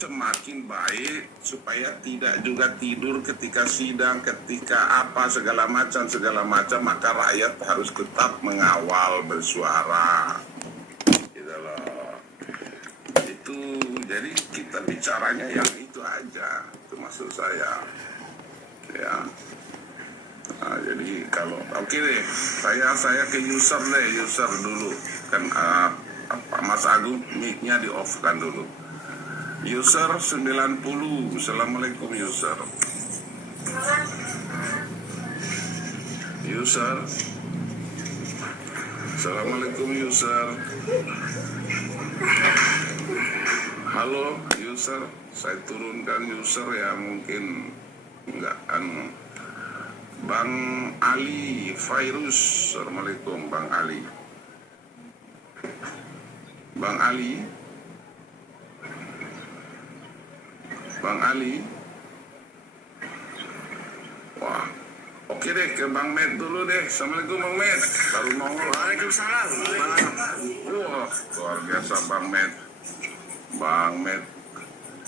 semakin baik supaya tidak juga tidur ketika sidang, ketika apa segala macam, maka rakyat harus tetap mengawal bersuara gitu loh. Itu jadi kita bicaranya yang itu aja, itu maksud saya ya. Nah, jadi kalau oke deh, saya ke user dulu kan, Mas Agung mic-nya di off kan dulu. User 90, Assalamualaikum user. Assalamualaikum user. Halo user, saya turunkan user ya, mungkin enggak Bang Ali Virus. Assalamualaikum Bang Ali. Bang Ali. Wah, oke deh, ke Bang Med dulu deh. Assalamualaikum Bang Med. Baru mau. Waalaikumsalam. Wah, luar biasa Bang Med.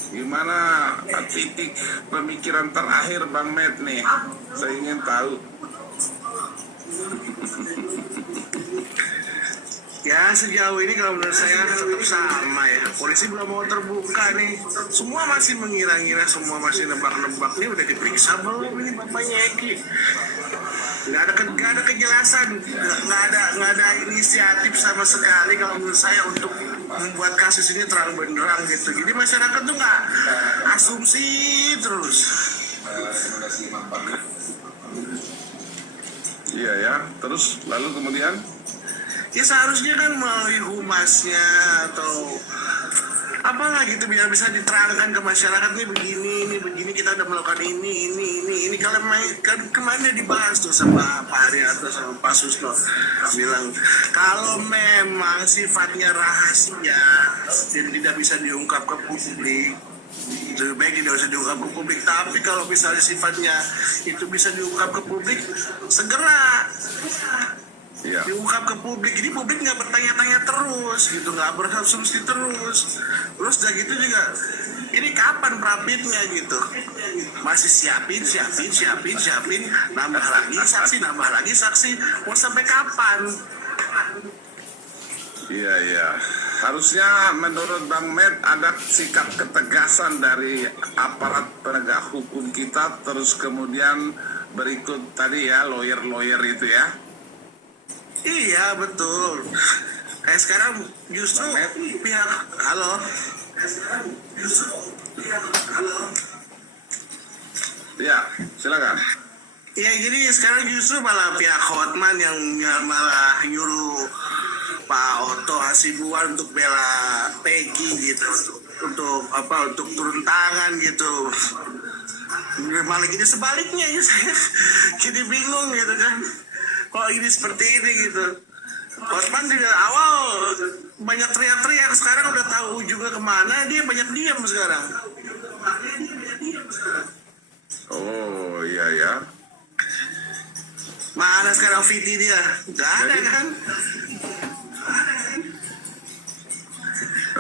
Gimana titik pemikiran terakhir Bang Med nih? Saya ingin tahu. Ya, sejauh ini kalau menurut saya tetap sama ya. Polisi belum mau terbuka nih. Semua masih mengira-ngira, semua masih nebak-nebak. Nih udah diperiksa belum ini bapaknya Eki? Nggak ada kejelasan, nggak ada inisiatif sama sekali kalau menurut saya untuk membuat kasus ini terang benderang gitu. Jadi masyarakat tuh nggak asumsi terus. Iya ya, terus lalu kemudian? Ya seharusnya kan melalui humasnya atau apalah gitu biar bisa diterangkan ke masyarakat nih begini kita udah melakukan ini kalau kemarin dibahas tuh sama Pak Haryanto sama Pak Susno bilang kalau memang sifatnya rahasia dan tidak bisa diungkap ke publik lebih baik tidak bisa diungkap ke publik, tapi kalau misalnya sifatnya itu bisa diungkap ke publik segera diungkap ke publik, jadi publik nggak bertanya-tanya terus gitu, nggak berasumsi terus udah gitu juga ini kapan prapitnya gitu, masih siapin nambah lagi saksi mau sampai kapan? Iya harusnya menurut Bang Med ada sikap ketegasan dari aparat penegak hukum kita, terus kemudian berikut tadi ya lawyer itu ya. Iya betul. Kayak sekarang justru pihak Ya silakan. Ya jadi sekarang justru malah pihak Hotman yang malah nyuruh Pak Otto Hasibuan untuk bela Peggy gitu, untuk turun tangan gitu. Malah jadi sebaliknya ya, saya jadi bingung gitu kan. Kok ini seperti ini gitu. Hotman di awal banyak teriak-teriak, sekarang udah tahu juga kemana, dia banyak diam sekarang. Oh iya ya. Mana sekarang Viti dia? Gak ada kan?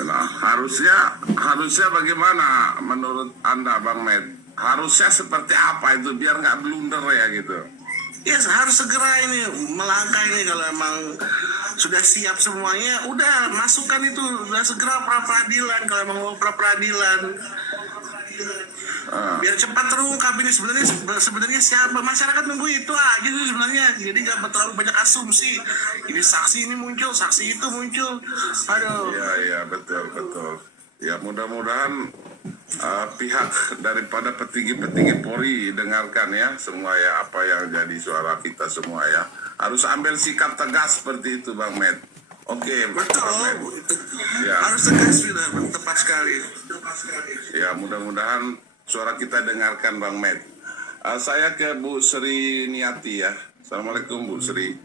Nah, harusnya bagaimana menurut Anda Bang Med? Harusnya seperti apa itu biar nggak blunder ya gitu? Ya harus segera ini melangkah ini, kalau emang sudah siap semuanya, udah masukkan itu, udah segera pra peradilan kalau emang mau pra peradilan. Biar cepat terungkap ini sebenarnya siapa, masyarakat nunggu itu aja sih sebenarnya, jadi nggak terlalu banyak asumsi. Ini saksi ini muncul, saksi itu muncul. Aduh. Iya betul. Ya mudah-mudahan pihak daripada petinggi Polri dengarkan ya semua ya, apa yang jadi suara kita semua ya. Harus ambil sikap tegas seperti itu Bang Med. Oke, betul. Ya. Harus tegas sudah, tepat sekali. Ya mudah-mudahan suara kita dengarkan Bang Med. Saya ke Bu Sri Niati ya. Assalamualaikum Bu Sri.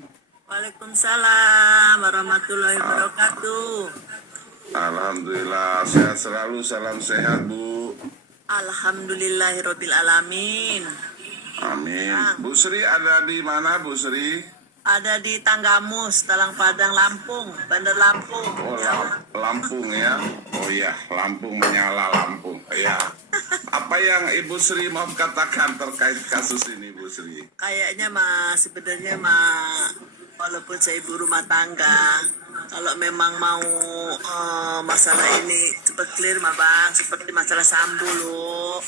Waalaikumsalam warahmatullahi wabarakatuh. Alhamdulillah sehat selalu, salam sehat Bu. Alhamdulillahirobbil alamin. Amin. Bu Sri ada di mana Bu Sri? Ada di Tanggamus, Talang Padang, Lampung, Bandar Lampung. Oh, Lampung ya. Oh ya, Lampung menyala Lampung. Ya. Apa yang Ibu Sri mau katakan terkait kasus ini, Bu Sri? Kayaknya sebenarnya walaupun saya ibu rumah tangga, kalau memang mau masalah ini cepat clear Bang, seperti masalah Sambo loh.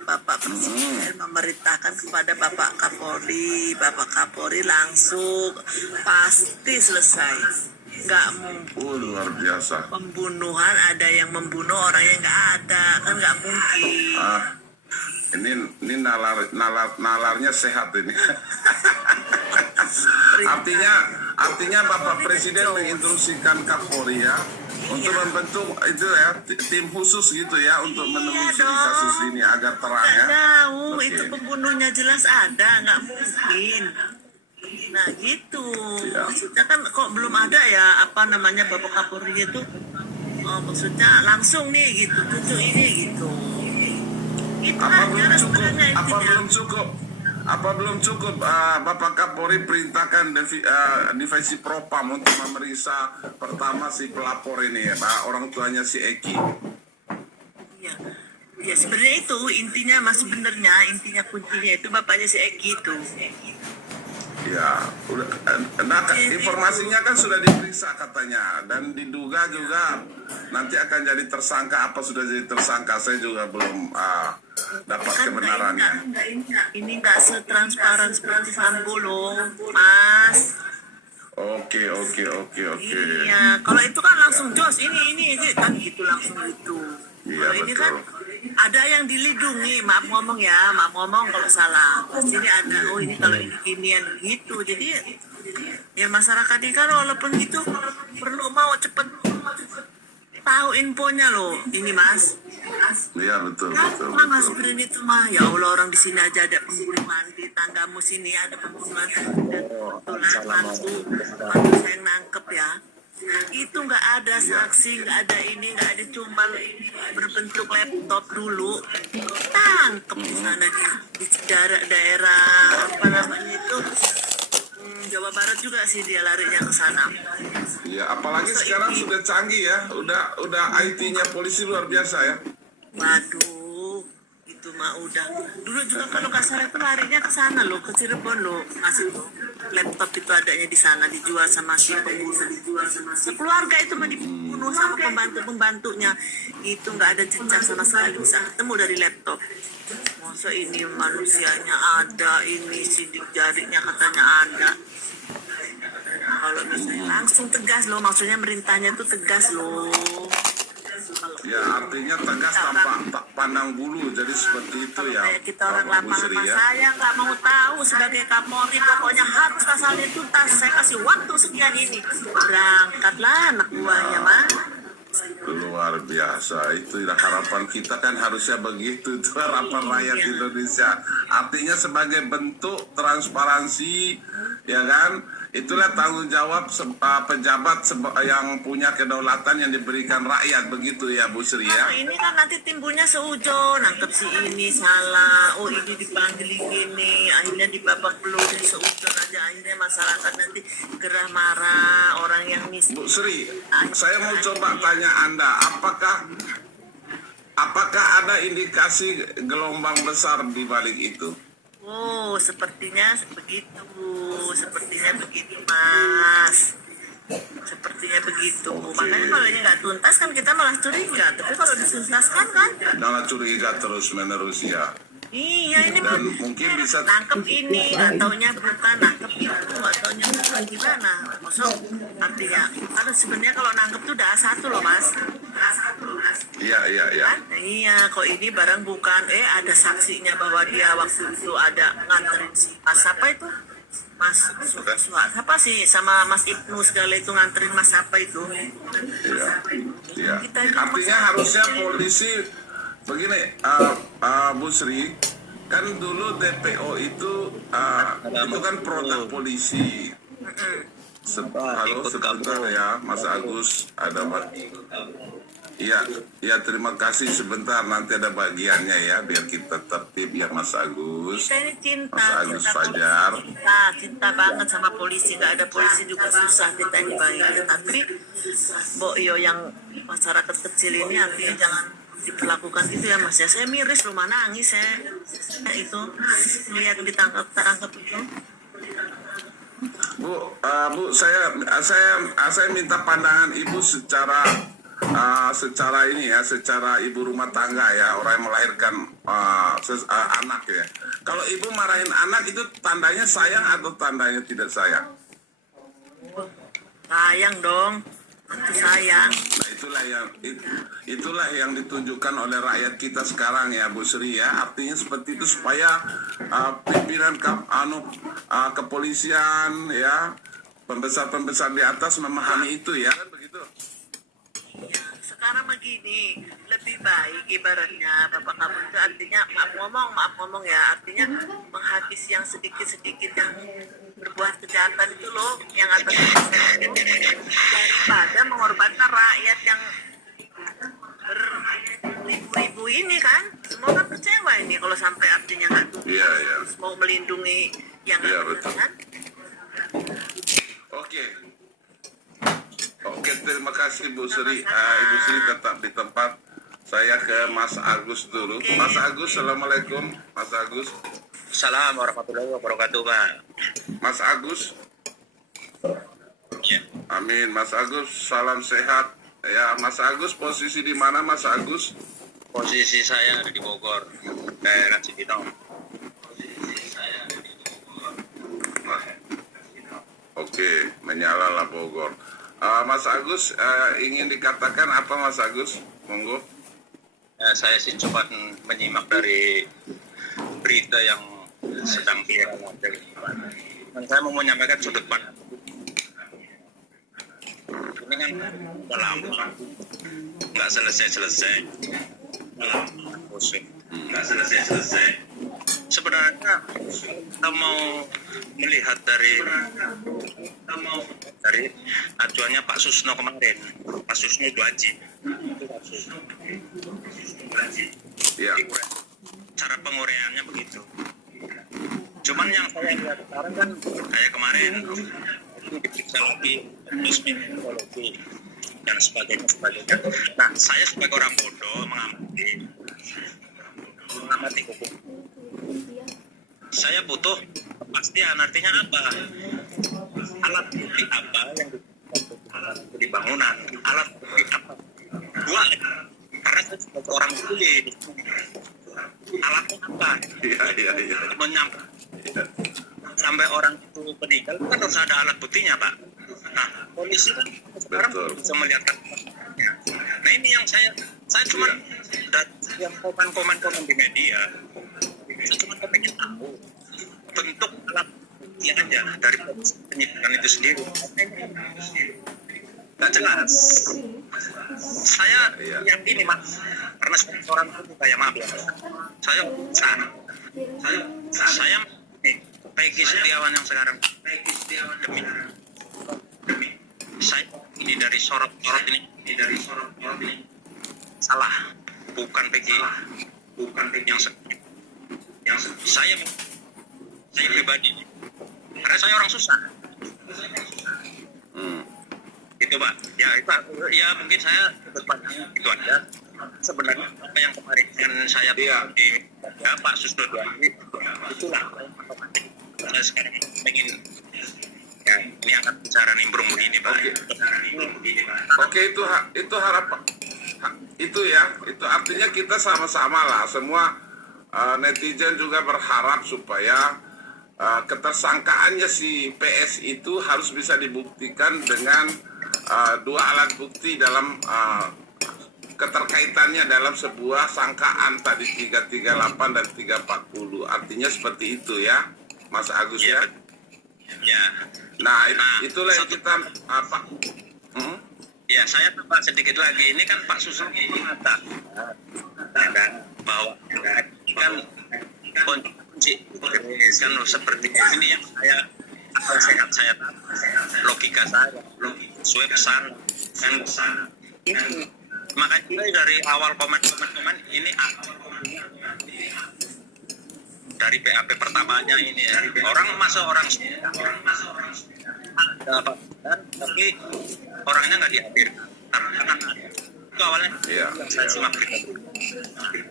Bapak Presiden memerintahkan kepada Bapak Kapolri langsung pasti selesai. Nggak mungkin Luar biasa. pembunuhan ada yang membunuh orang yang nggak ada, kan nggak mungkin. Ini nalarnya sehat ini. artinya Bapak Presiden menginstruksikan Kapolri ya untuk membentuk itu ya tim khusus gitu ya untuk menelusuri kasus ini agar terang ya. Tahu Oke. itu pembunuhnya jelas ada, nggak mungkin. Nah gitu, Ya. maksudnya kan kok belum ada ya apa namanya Bapak Kapolri itu, maksudnya langsung nih gitu, tunjuk ini gitu. Itu Apa aja belum cukup? sebenarnya Apa intinya. belum cukup? Apa belum cukup Bapak Kapolri perintahkan divisi Propam untuk memeriksa pertama si pelapor ini ya, Pak, orang tuanya si Eki. Iya. Ya sebenarnya itu intinya intinya kuncinya itu bapaknya si Eki itu. Ya, udah. Nah, informasinya kan sudah diperiksa katanya dan diduga juga nanti akan jadi tersangka. Apa sudah jadi tersangka? Saya juga belum dapat Kan kebenarannya. ini nggak setransparan seperti Sambo loh, Mas. Oke. Iya, kalau itu kan langsung jos ini kan gitu langsung gitu. Iya, Kalau ini kan betul. ada yang dilindungi, maaf ngomong kalau salah. Di sini ada, ini kalau ini ginian gitu. Jadi ya masyarakat ini kan walaupun gitu perlu mau cepet tahu infonya loh, ini Mas. Iya, betul. Mas Brin itu mah, ya Allah orang di sini aja ada pembunuhan di tanggamu sini ada pembunuhan dan kebetulan mantu saya yang nangkep ya. Itu nggak ada saksi, nggak ada ini, nggak ada cuma berbentuk laptop dulu tangkep di sana di daerah apa namanya itu Jawa Barat juga sih dia larinya ke sana. Ya, apalagi sekarang sudah canggih ya, udah IT-nya polisi luar biasa ya. Waduh, itu mah udah. Dulu juga kalau nggak salah itu larinya ke sana loh, ke Cirebon loh, masih tuh laptop itu adanya di sana dijual sama si pembunuh. Sekeluarga itu mah dibunuh sama pembantunya. Itu nggak ada jejak sama sekali bisa ketemu dari laptop. Masa ini manusianya ada, ini sidik jarinya katanya ada. Kalau misalnya langsung tegas loh, maksudnya merintahnya tuh tegas loh. Ya, artinya tegas tanpa tak pandang bulu, jadi seperti itu ya. Kayak kita orang Bapak lapangan Busri mas ya. saya nggak mau tahu sebagai Kapolri pokoknya harus pasalnya tuntas. Saya kasih waktu sekian ini, berangkatlah anak buahnya mah. Luar biasa, itu harapan kita kan harusnya begitu, itu harapan rakyat Indonesia. Artinya sebagai bentuk transparansi, ya kan? Itulah tanggung jawab pejabat yang punya kedaulatan yang diberikan rakyat, begitu ya Bu Sri ya. Nah, ini kan nanti timbulnya seujo, nangkep si ini salah, oh ini dipanggil ini, akhirnya dibabak belur seujo aja, akhirnya masyarakat nanti gerah marah, orang yang miskin. Bu Sri, saya mau coba tanya Anda, apakah ada indikasi gelombang besar di balik itu? Oh, sepertinya begitu Mas. Sepertinya begitu. Makanya kalau ini nggak tuntas kan kita malah curiga. Tapi kalau dituntaskan kan? Jangan curiga terus menerus ya. Iya ini Dan mungkin bisa nangkep ini, nggak taunya bukan nangkep itu, nggak taunya bukan gimana? Maksud artinya, karena sebenarnya kalau nangkep tuh udah A1 loh Mas. Iya. Kan? Iya, kok ini barang bukan, ada saksinya bahwa dia waktu itu ada nganterin si Mas apa itu? Mas siapa sih sama Mas Ibnu segala itu nganterin Mas apa itu? Iya. Artinya harusnya polisi begini, Bu Sri, kan dulu DPO itu kan produk polisi. Halo sebentar ya, Mas Agus, ada Mas. Ya, ya terima kasih sebentar, nanti ada bagiannya ya, biar kita tertib ya Mas Agus. Kita ini cinta, Mas Agus cinta, Fajar. cinta banget sama polisi. Gak ada polisi juga susah kita ini banyak. Tapi Boyo yang masyarakat kecil ini artinya jangan diperlakukan gitu ya Mas ya. Saya miris rumah nangis itu lihat ditangkap itu. Bu, saya minta pandangan Ibu secara ini ya, secara ibu rumah tangga ya, orang yang melahirkan anak ya. Kalau Ibu marahin anak itu tandanya sayang atau tandanya tidak sayang? Sayang dong, tentu sayang. Nah itulah yang ditunjukkan oleh rakyat kita sekarang ya Bu Sri ya. Artinya seperti itu supaya pimpinan kepolisian ya, pembesar-pembesar di atas memahami itu ya, kan begitu. Ya, sekarang begini, lebih baik ibaratnya Bapak kamu itu artinya maaf ngomong ya, artinya menghabis yang sedikit-sedikit yang berbuat kejahatan itu loh, yang atas itu, daripada mengorbankan rakyat yang beribu-ribu ini kan. Semua kan kecewa ini kalau sampai artinya nggak Iya. mau melindungi yang Iya, betul. kan. Oke, terima kasih Bu Sri. Ibu Sri tetap di tempat. Saya ke Mas Agus dulu. Mas Agus, Assalamualaikum. Mas Agus. Assalamualaikum warahmatullahi wabarakatuh, Pak. Mas Agus. Ya. Amin. Mas Agus, salam sehat. Ya, Mas Agus posisi di mana Mas Agus? Posisi saya ada di Bogor, daerah Cibinong. Oke, menyala lah Bogor. Mas Agus, ingin dikatakan apa Mas Agus? Monggo. Ya, saya sih coba menyimak dari berita yang sedang viral. Dan saya mau menyampaikan sudut pandang. Ini kan udah lama, nggak selesai-selesai. Nggak selesai-selesai. Sebenarnya kita mau melihat dari acuannya Pak Susno kemarin. Pak Susno itu Haji. Ya. Cara penguraiannya begitu. Cuman yang saya lihat sekarang kan kayak kemarin ini diperiksa lagi terus psikologi dan sebagainya. Nah, saya sebagai orang bodoh mengamati hukum. Saya butuh kepastian, artinya apa? Alat bukti apa yang di bangunan? Alat bukti apa? Dua, karena saya sebagai orang kulit. Alatnya apa? Iya. Menyangkut sampai orang itu meninggal kan harus ada alat buktinya, Pak. Nah, polisi kan sekarang bisa melihat. Nah, ini yang saya cuma yang komen di media. Saya cuma pengen tahu bentuk alat bukti aja dari penyidikan itu sendiri. Nggak jelas. Saya yakini, Mas, karena orang itu kayak maaf ya. Saya nih, Peggy Setiawan yang sekarang demi saya ini dari sorot ini salah, bukan Peggy yang saya pribadi, karena saya orang susah. Itu Pak, ya mungkin saya berpandang itu aja. Sebenarnya apa yang kemarin saya di Pak Susno itulah saya sekarang ingin ini akan bicara nimbrung begini Pak. Oke, itu harapan. Itu artinya kita sama-sama lah, semua netizen juga berharap supaya ketersangkaannya si PS itu harus bisa dibuktikan dengan dua alat bukti dalam keterkaitannya dalam sebuah sangkaan tadi 338 dan 340. Artinya seperti itu ya, Mas Agus ya. Ya. Nah, itulah yang kita apa? Ya, saya tambah sedikit lagi. Ini kan Pak Susno mengatakan bahwa kan kunci kan seperti ini yang akal sehat saya logika saya swab san kan ini makanya dari awal komen ini dari BAP pertamanya ini ya, orang masuk orang tapi orangnya nggak dihadirkan karena itu awalnya saya simak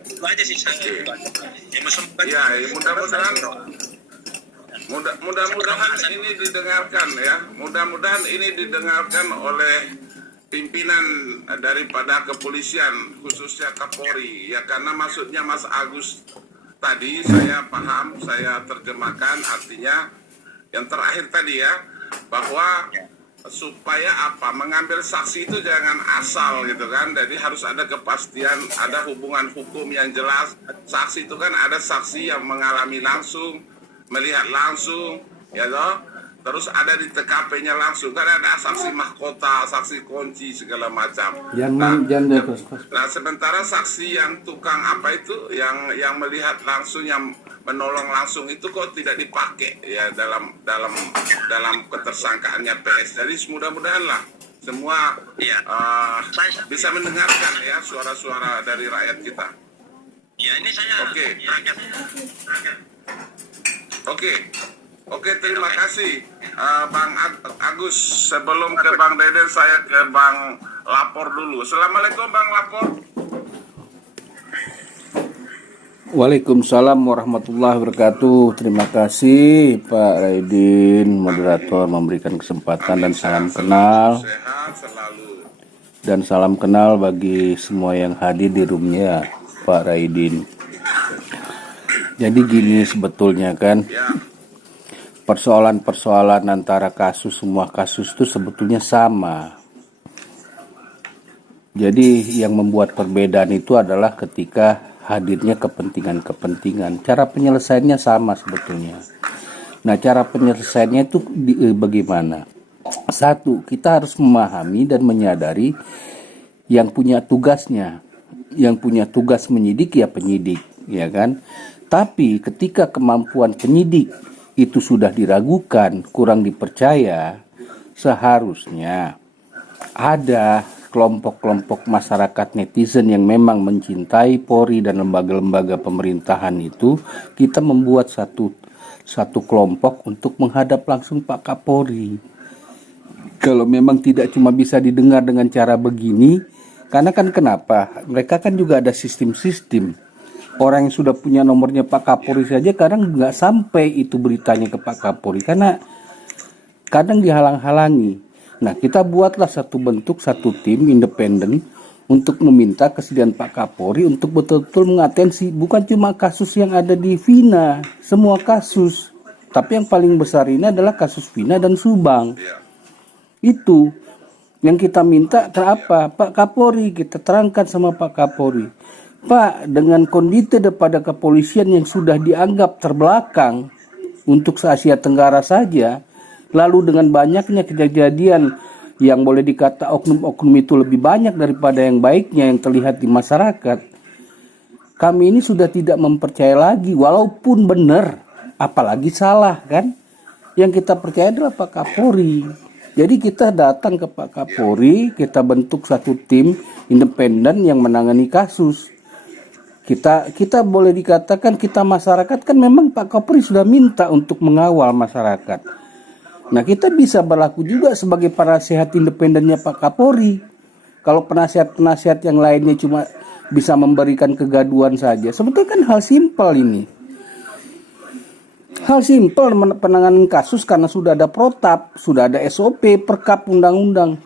itu aja sih saya ya mudah-mudahan mudah-mudahan ini didengarkan ya, mudah-mudahan ini didengarkan oleh pimpinan daripada kepolisian khususnya Kapolri ya, karena maksudnya Mas Agus tadi saya paham, saya terjemahkan artinya yang terakhir tadi ya, bahwa supaya apa, mengambil saksi itu jangan asal gitu kan, jadi harus ada kepastian, ada hubungan hukum yang jelas. Saksi itu kan ada saksi yang mengalami langsung, melihat langsung ya toh, terus ada di TKP-nya langsung, kan ada saksi mahkota, saksi kunci segala macam. Nah, sementara saksi yang tukang apa itu, yang melihat langsung, yang menolong langsung itu kok tidak dipakai ya dalam ketersangkaannya PS. Jadi mudah-mudahan lah semua bisa mendengarkan ya suara-suara dari rakyat kita. Ya ini saya rakyat. Oke, terima kasih Bang Agus. Sebelum ke Bang Deden, saya ke Bang Lapor dulu. Assalamualaikum Bang Lapor. Waalaikumsalam warahmatullahi wabarakatuh. Terima kasih Pak Raidin, moderator, memberikan kesempatan dan salam kenal. Sehat selalu. Dan salam kenal bagi semua yang hadir di roomnya Pak Raidin. Jadi gini sebetulnya kan, persoalan-persoalan antara kasus, semua kasus itu sebetulnya sama. Jadi yang membuat perbedaan itu adalah ketika hadirnya kepentingan-kepentingan. Cara penyelesaiannya sama sebetulnya. Nah, cara penyelesaiannya itu bagaimana? Satu, kita harus memahami dan menyadari yang punya tugasnya. Yang punya tugas menyidik ya penyidik, ya kan? Tapi ketika kemampuan penyidik itu sudah diragukan, kurang dipercaya, seharusnya ada kelompok-kelompok masyarakat netizen yang memang mencintai Polri dan lembaga-lembaga pemerintahan itu, kita membuat satu kelompok untuk menghadap langsung Pak Kapolri. Kalau memang tidak cuma bisa didengar dengan cara begini, karena kan kenapa? Mereka kan juga ada sistem-sistem. Orang yang sudah punya nomornya Pak Kapolri saja kadang nggak sampai itu beritanya ke Pak Kapolri, karena kadang dihalang-halangi. Nah, kita buatlah satu tim independen untuk meminta kesediaan Pak Kapolri untuk betul-betul mengatensi bukan cuma kasus yang ada di Vina, semua kasus. Tapi yang paling besar ini adalah kasus Vina dan Subang. Itu yang kita minta apa? Pak Kapolri, kita terangkan sama Pak Kapolri. Pak, dengan kondisi daripada kepolisian yang sudah dianggap terbelakang untuk se-Asia Tenggara saja, lalu dengan banyaknya kejadian yang boleh dikata oknum-oknum itu lebih banyak daripada yang baiknya yang terlihat di masyarakat, kami ini sudah tidak mempercaya lagi, walaupun benar, apalagi salah kan? Yang kita percaya adalah Pak Kapolri. Jadi kita datang ke Pak Kapolri, kita bentuk satu tim independen yang menangani kasus. Kita boleh dikatakan kita masyarakat kan memang Pak Kapolri sudah minta untuk mengawal masyarakat. Nah, kita bisa berlaku juga sebagai penasehat independennya Pak Kapolri. Kalau penasihat-penasihat yang lainnya cuma bisa memberikan kegaduhan saja, sebetulnya kan hal simpel ini. Hal simpel penanganan kasus karena sudah ada protap, sudah ada SOP, perkap undang-undang.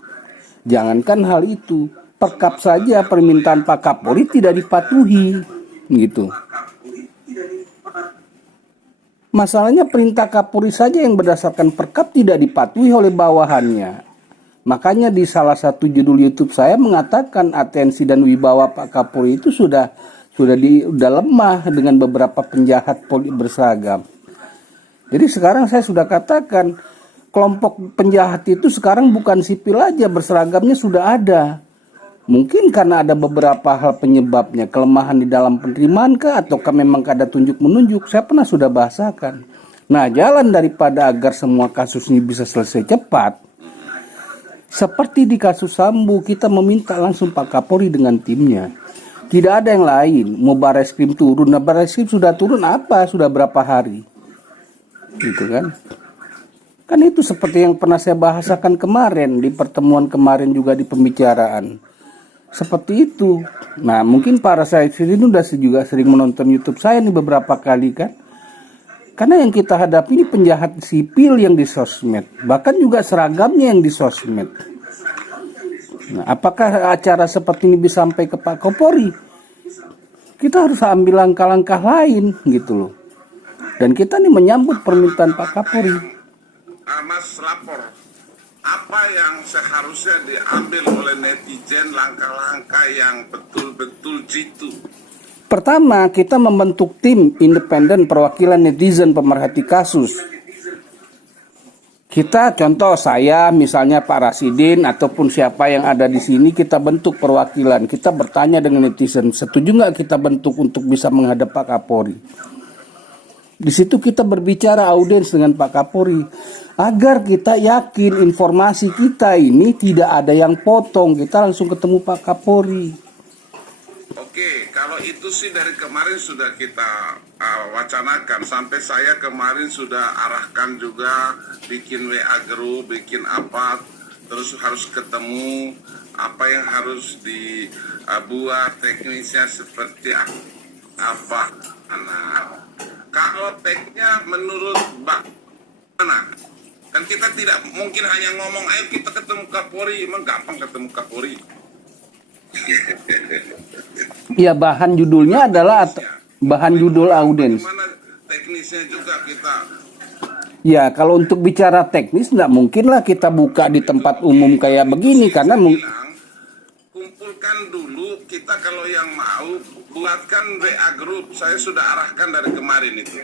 Jangankan hal itu, perkap saja permintaan Pak Kapolri tidak dipatuhi, gitu. Masalahnya perintah Kapolri saja yang berdasarkan perkap tidak dipatuhi oleh bawahannya. Makanya di salah satu judul YouTube saya mengatakan atensi dan wibawa Pak Kapolri itu sudah lemah dengan beberapa penjahat berseragam. Jadi sekarang saya sudah katakan kelompok penjahat itu sekarang bukan sipil aja, berseragamnya sudah ada. Mungkin karena ada beberapa hal penyebabnya, kelemahan di dalam penerimaan kah, ataukah memang ada tunjuk-menunjuk, saya pernah sudah bahasakan. Nah, jalan daripada agar semua kasus ini bisa selesai cepat, Seperti di kasus Sambo, kita meminta langsung Pak Kapolri dengan timnya. Tidak ada yang lain. Mau Barreskrim turun, nah Barreskrim sudah turun apa? Sudah berapa hari? Gitu kan? Kan itu seperti yang pernah saya bahasakan kemarin, di pertemuan kemarin juga di pembicaraan. Seperti itu. Nah, mungkin para saya ini juga sering menonton YouTube saya nih beberapa kali kan. Karena yang kita hadapi ini penjahat sipil yang di sosmed. Bahkan juga seragamnya yang di sosmed. Nah, apakah acara seperti ini bisa sampai ke Pak Kapolri? Kita harus ambil langkah-langkah lain gitu loh. Dan kita nih menyambut permintaan Pak Kapolri. Mas lapor, apa yang seharusnya diambil oleh netizen, langkah-langkah yang betul-betul jitu? Pertama, kita membentuk tim independen perwakilan netizen pemerhati kasus. Kita contoh saya misalnya Pak Rasidin ataupun siapa yang ada di sini, kita bentuk perwakilan. Kita bertanya dengan netizen, setuju nggak kita bentuk untuk bisa menghadap Pak Kapolri? Di situ kita berbicara audiens dengan Pak Kapolri agar kita yakin informasi kita ini tidak ada yang potong. Kita langsung ketemu Pak Kapolri. Oke, kalau itu sih dari kemarin sudah kita wacanakan. Sampai saya kemarin sudah arahkan juga bikin WA group, bikin apa, terus harus ketemu apa yang harus dibuat teknisnya seperti apa. Nah, kalau tekniknya menurut Mbak mana? Kan kita tidak mungkin hanya ngomong ayo kita ketemu Kapolri, emang gampang ketemu Kapolri. Ya, bahan judulnya adalah bahan judul audiens. Bagaimana teknisnya juga kita. Ya, kalau untuk bicara teknis nggak mungkin lah kita buka di tempat umum kayak begini karena kumpulkan dulu kita kalau yang mau buatkan WA group. Saya sudah arahkan dari kemarin itu.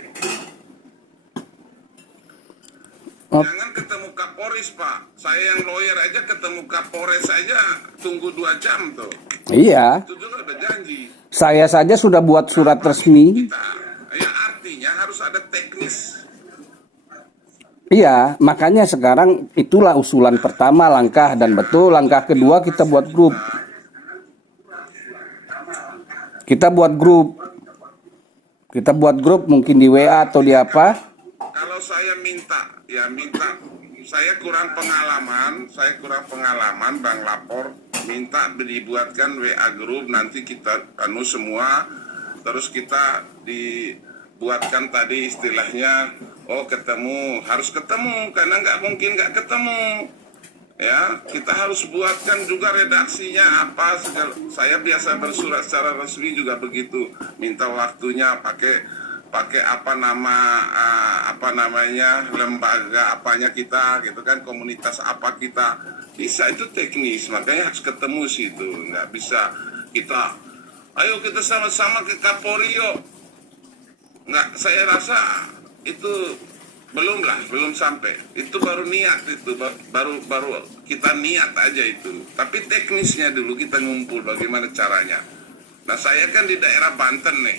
Jangan ketemu Kapolres, Pak. Saya yang lawyer aja ketemu Kapolres aja tunggu 2 jam tuh. iya, Itu juga udah janji. saya saja sudah buat surat resmi. Ya artinya harus ada teknis. Iya, makanya sekarang itulah usulan pertama langkah dan betul langkah kedua kita buat grup. Kita buat grup. Kita buat grup mungkin di WA atau di apa? Kalau saya minta, saya kurang pengalaman, Bang Lapor, minta dibuatkan WA group, nanti kita semua, terus kita dibuatkan tadi istilahnya, harus ketemu, karena nggak mungkin nggak ketemu. Ya, kita harus buatkan juga redaksinya apa segala. Saya biasa bersurat secara resmi juga begitu, minta waktunya pakai apa namanya lembaga apanya kita gitu kan, komunitas apa kita, bisa itu teknis, makanya harus ketemu situ. Nggak bisa kita ayo kita sama-sama ke Kapolri yuk, nggak, saya rasa itu belum sampai, itu baru niat, itu baru kita niat aja itu, tapi teknisnya dulu kita ngumpul bagaimana caranya. Nah, saya kan di daerah Banten nih.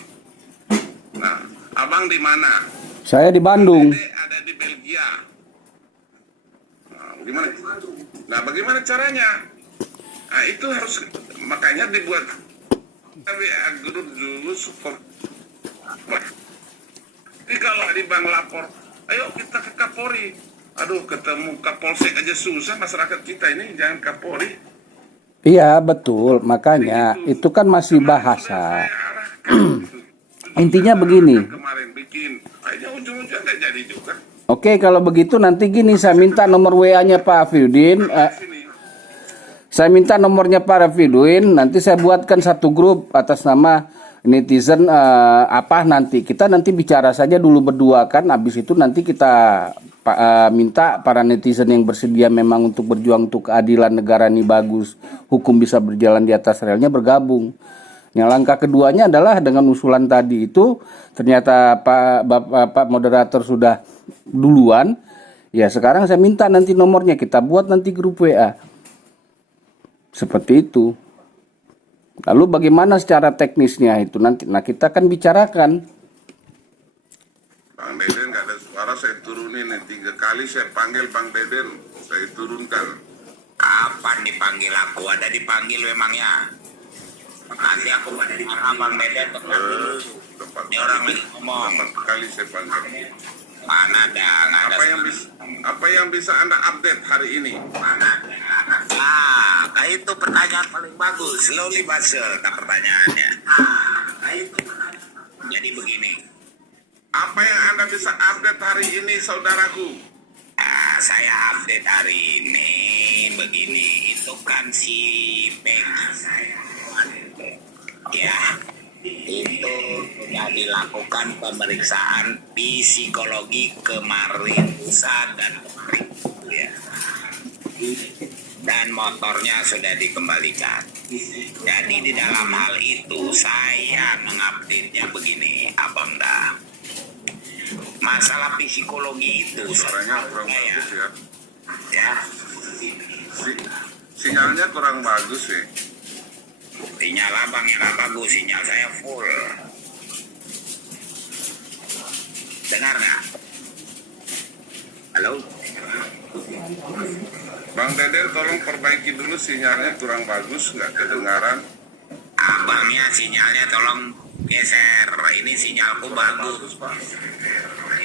Nah, abang di mana? Saya di Bandung. Ada di Belgia. Nah, bagaimana caranya? Nah, itu harus, makanya dibuat WA grup dulu support. Jadi kalau di Bang Lapor, ayo kita ke Kapolri. Aduh, ketemu Kapolsek aja susah, masyarakat kita ini, jangan Kapolri. Iya, betul. Makanya itu kan masih bahasa. Intinya begini. Kemarin bikin, aja ujung-ujungnya nggak jadi juga. Oke, kalau begitu nanti gini, saya minta nomor WA-nya Pak Afiuddin. Saya minta nomornya Pak Afiuddin. Nanti saya buatkan satu grup atas nama netizen nanti. Kita nanti bicara saja dulu berdua kan. Habis itu nanti kita minta para netizen yang bersedia memang untuk berjuang untuk keadilan negara ini bagus, hukum bisa berjalan di atas relnya, bergabung. Yang langkah keduanya adalah dengan usulan tadi itu ternyata Pak moderator sudah duluan. Ya, sekarang saya minta nanti nomornya, kita buat nanti grup WA. Seperti itu. Lalu bagaimana secara teknisnya itu nanti? Nah, kita akan bicarakan. Bang Deden nggak ada suara, saya turunin nih 3 kali saya panggil Bang Deden, saya turunkan. Kapan dipanggil aku? Ada dipanggil memangnya? Nanti aku pada di Abang Deden. Ini orang lagi ngomong. Berapa kali saya panggil. Mana ada? Nggak ada. Apa yang bisa Anda update hari ini? Itu pertanyaan paling bagus. Slowly but sure, pertanyaannya. Jadi begini. Apa yang Anda bisa update hari ini, saudaraku? Saya update hari ini begini. Itu kan si Peggy saya. Ya, itu sudah dilakukan pemeriksaan psikologi kemarin lusa dan kemarin ya. Dan motornya sudah dikembalikan. Jadi di dalam hal itu saya mengupdate-nya begini, Abang dah. Masalah psikologi itu Suaranya kurang bagus ya. Ya. Sinyalnya kurang bagus ya. Sinyal Abang yang nggak bagus, sinyal saya full. Dengar nggak? Halo? Bang Deden, tolong perbaiki dulu sinyalnya kurang bagus, nggak kedengaran. Abangnya sinyalnya tolong geser. Ini sinyalku bagus. Pak.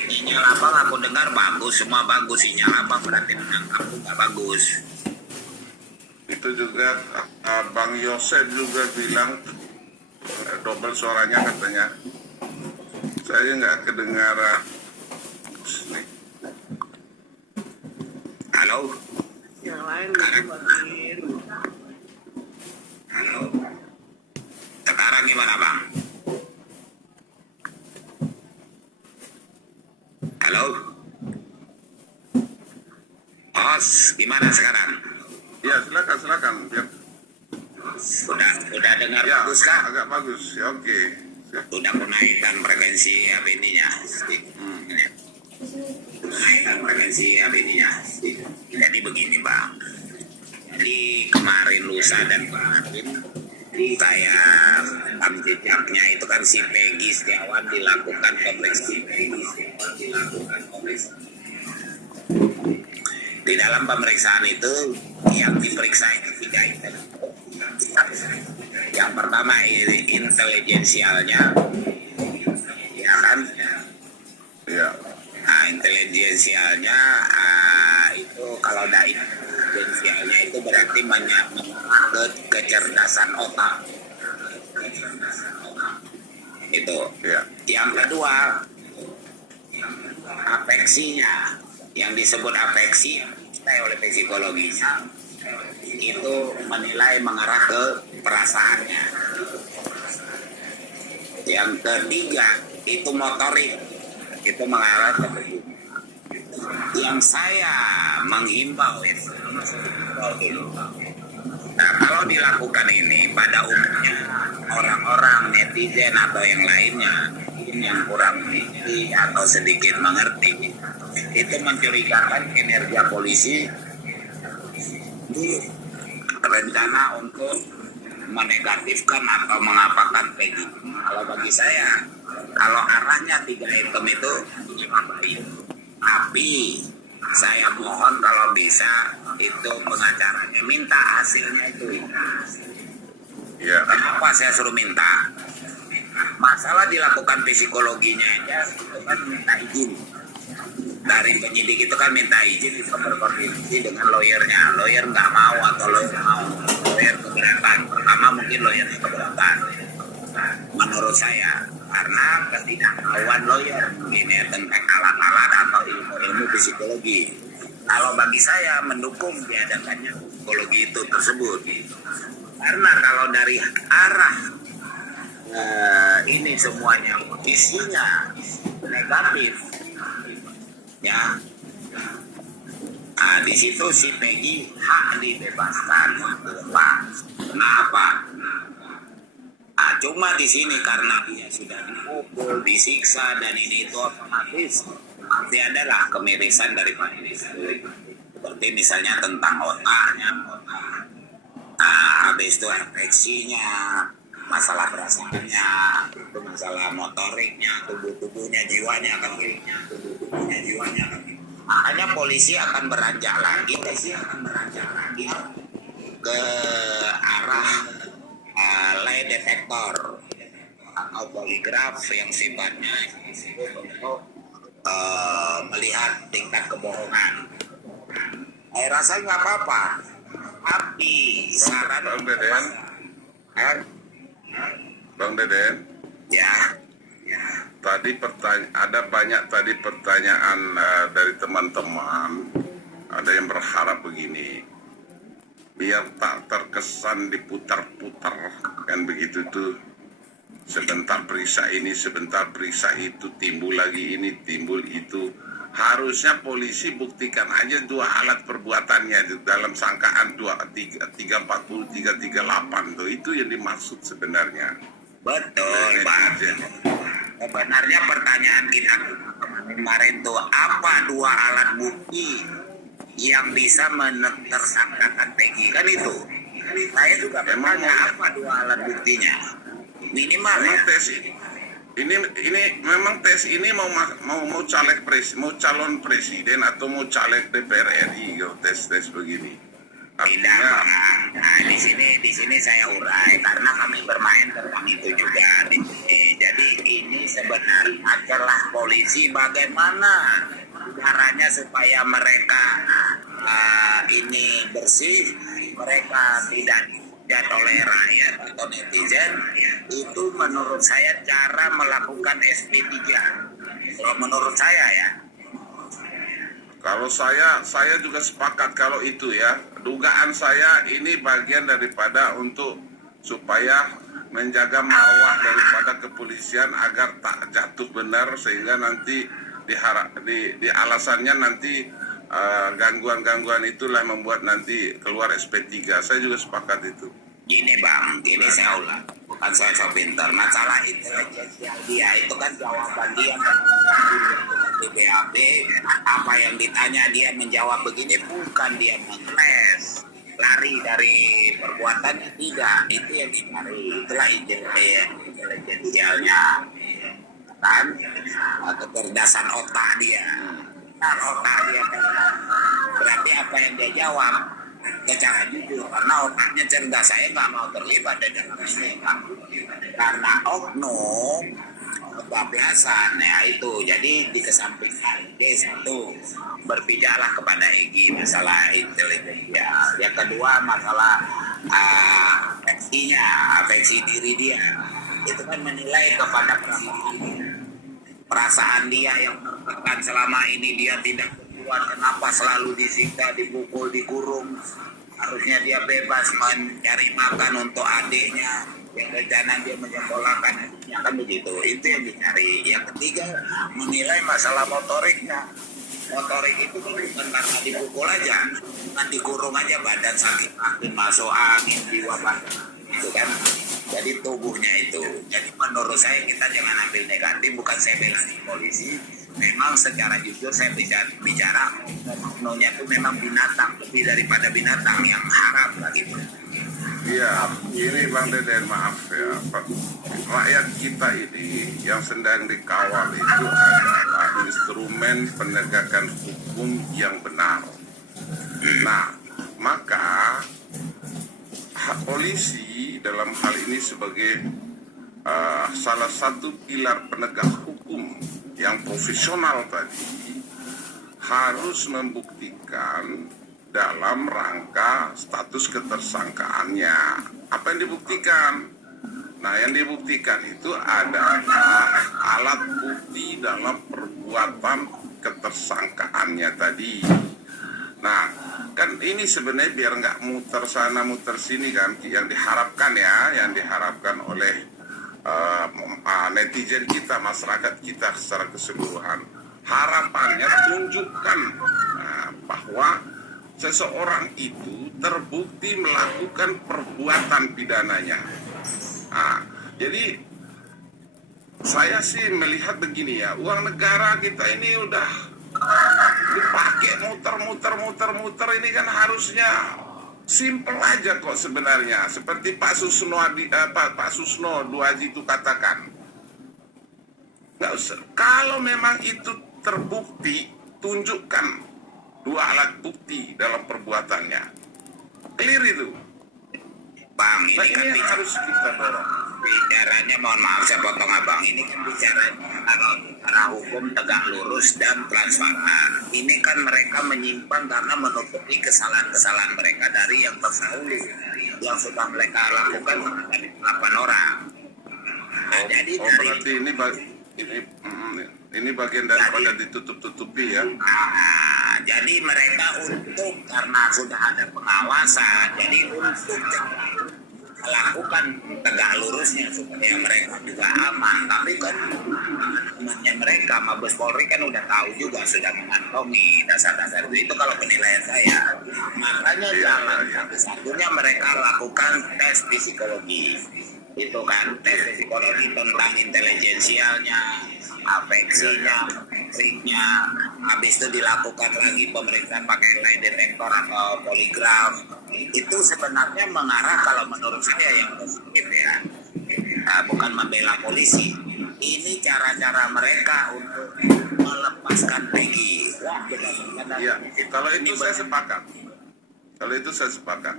Sinyal abang aku dengar bagus, semua bagus. Sinyal abang berarti menangkapku nggak bagus. Itu juga Bang Yosef juga bilang double suaranya katanya. Saya nggak kedengaran. Nih. Halo? Yang lain dibuatin. Halo? Sekarang gimana bang? Halo? Os, gimana sekarang? Ya silakan. Ya, Udah dengar ya bagus kah? agak bagus. Ya, oke. Siap. Udah menaikkan frekuensi apa ininya? Menaikkan frekuensi apa ininya? Jadi begini bang. Jadi kemarin lusa dan kemarin saya jejaknya itu kan si Peggy Setiawan dilakukan pemeriksaan. Di dalam pemeriksaan itu yang diperiksa itu 3 item. Yang pertama intelijensialnya, ya kan? Ya. Nah, intelijensialnya itu kalau ada intelijensialnya itu berarti mengarah ke kecerdasan otak. Itu. Ya. Yang kedua, afeksinya. Yang disebut afeksi oleh psikologinya itu menilai mengarah ke perasaannya. Yang ketiga itu motorik, itu mengarah ke tubuh. Yang saya menghimbau itu nah, kalau dilakukan ini pada umumnya orang-orang netizen atau yang lainnya yang kurang mengerti atau sedikit mengerti itu mencurigakan kinerja polisi rencana untuk menegatifkan atau mengapakan Peggy. Kalau bagi saya, kalau arahnya 3 item itu memang baik. Tapi saya mohon kalau bisa itu pengacaranya minta hasilnya itu. Ya. Kenapa saya suruh minta? Masalah dilakukan psikologinya aja itu kan minta izin. Dari penyidik itu kan minta izin itu berkoordinasi dengan lawyernya. Lawyer nggak mau atau lawyer mau. Lawyer keberatan. Pertama mungkin lawyernya keberatan. Menurut saya. Karena ketidaktahuan lawyer. Mungkin ya tentang alat-alat atau ilmu psikologi. Kalau bagi saya mendukung diadakannya psikologi itu tersebut. Karena kalau dari arah ini semuanya isinya negatif. Ya, di situ si Peggy hak dibebaskan. Kenapa? Cuma di sini karena dia sudah dipukul, disiksa dan ini itu otomatis pasti adalah kemirisan daripada ini. Seperti misalnya tentang otaknya, habis itu afeksinya, masalah perasaannya, itu masalah motoriknya, tubuhnya, jiwanya kan, Makanya polisi akan beranjak lagi ke arah lie detector atau poligraf yang sifatnya untuk melihat tingkat kebohongan. Saya rasa nggak apa-apa, tapi saran Bang Deden, Bang Deden, ya. tadi ada banyak tadi pertanyaan dari teman-teman. Ada yang berharap begini, biar tak terkesan diputar-putar kan begitu tuh. Sebentar periksa ini, sebentar periksa itu, timbul lagi ini, timbul itu. Harusnya polisi buktikan aja 2 alat perbuatannya di dalam sangkaan 340, 338 tuh. Itu yang dimaksud sebenarnya. Betul, Pak. Sebenarnya pertanyaan kita kemarin tuh, apa 2 alat bukti yang bisa tersangkakan Peggy, kan itu. Saya juga bertanya apa 2 alat buktinya. Minimal Memang ya. tes ini memang tes ini mau caleg mau calon presiden atau mau caleg DPR RI gitu, tes begini. Tidak, Bang. Nah, di sini saya urai karena kami bermain tentang itu juga di sini. Jadi ini sebenarnya celah polisi bagaimana caranya supaya mereka ini bersih, mereka tidak oleh rakyat atau netizen. Itu menurut saya cara melakukan SP3. Kalau menurut saya ya. Kalau saya juga sepakat kalau itu ya. Dugaan saya ini bagian daripada untuk supaya menjaga marwah daripada kepolisian agar tak jatuh benar, sehingga nanti di alasannya nanti gangguan-gangguan itulah membuat nanti keluar SP3. Saya juga sepakat itu. Gini Bang, ini saya ulang, bukan saya so pintar. Masalah intelijensial dia itu kan jawaban dia di BAP, apa yang ditanya dia menjawab begini, bukan dia mengeles, lari dari perbuatannya, tidak. Itu yang dicari, itulah intelijensialnya, kan? Kecerdasan otak dia. Nah, otak dia berarti apa yang dia jawab secara jujur, karena otaknya cerdas. Saya nggak mau terlibat di dalam ini, karena oknum kebablasan ya itu. Jadi dikesampingkan. Satu, berpijaklah kepada Egy masalah intelijensial. Yang kedua, masalah afeksi diri dia. Itu kan menilai kepada perasaan dia yang tertekan selama ini. Dia tidak berbuat, kenapa selalu disiksa, dipukul, dikurung. Harusnya dia bebas mencari makan untuk adiknya, yang rencana dia menyekolahkan adiknya, kan begitu. Itu yang dicari. Yang ketiga, menilai masalah motoriknya. Motorik itu kan bukan karena dipukul aja, kan dikurung aja, badan sakit, makin masuk angin, jiwa itu kan. Jadi tubuhnya itu. Jadi menurut saya kita jangan ambil negatif. Bukan saya bela polisi. Memang secara jujur saya bicara oknumnya itu memang binatang, lebih daripada binatang yang haram lagi. Iya, ini Bang Deden, maaf ya, rakyat kita ini yang sedang dikawal itu adalah instrumen penegakan hukum yang benar. Nah, maka polisi dalam hal ini sebagai salah satu pilar penegak hukum yang profesional tadi harus membuktikan dalam rangka status ketersangkaannya. Apa yang dibuktikan? Nah, yang dibuktikan itu adalah alat bukti dalam perbuatan ketersangkaannya tadi. Nah, kan ini sebenarnya biar nggak muter sana muter sini kan, yang diharapkan ya, yang diharapkan oleh netizen kita, masyarakat kita secara keseluruhan. Harapannya tunjukkan bahwa seseorang itu terbukti melakukan perbuatan pidananya. Nah, jadi saya sih melihat begini ya, uang negara kita ini udah dipakai muter ini kan harusnya simple aja kok sebenarnya. Seperti Pak Susno Duaji itu katakan, nggak usah. Kalau memang itu terbukti, tunjukkan dua alat bukti dalam perbuatannya. Clear itu. Bang, Nah, ini kan ini yang harus kita dorong. bicaranya, mohon maaf saya potong abang, ini kan bicaranya kalau bicara hukum tegak lurus dan transparan. Ini kan mereka menyimpang karena menutupi kesalahan-kesalahan mereka dari yang terdahulu yang sudah mereka lakukan dari 8 orang. Nah, jadi Oh, dari berarti ini bagian daripada ditutup-tutupi ya. jadi mereka untuk karena sudah ada pengawasan, jadi untuk melakukan tegak lurusnya supaya mereka juga aman. Tapi kan amannya mereka, Mabes Polri kan udah tahu juga, sudah mengantongi dasar-dasar itu kalau penilaian saya. Makanya jangan satu-satunya mereka lakukan tes psikologi. Itu kan tes psikologi tentang intelijensialnya, afeksinya, triknya. Habis itu dilakukan lagi pemeriksaan pakai lie detector atau poligraf. Itu sebenarnya mengarah kalau menurut saya yang positif ya. Bukan membela polisi. Ini cara-cara mereka untuk melepaskan Peggy. Wah, benar-benar. Iya, kalau itu saya sepakat. Kalau itu saya sepakat.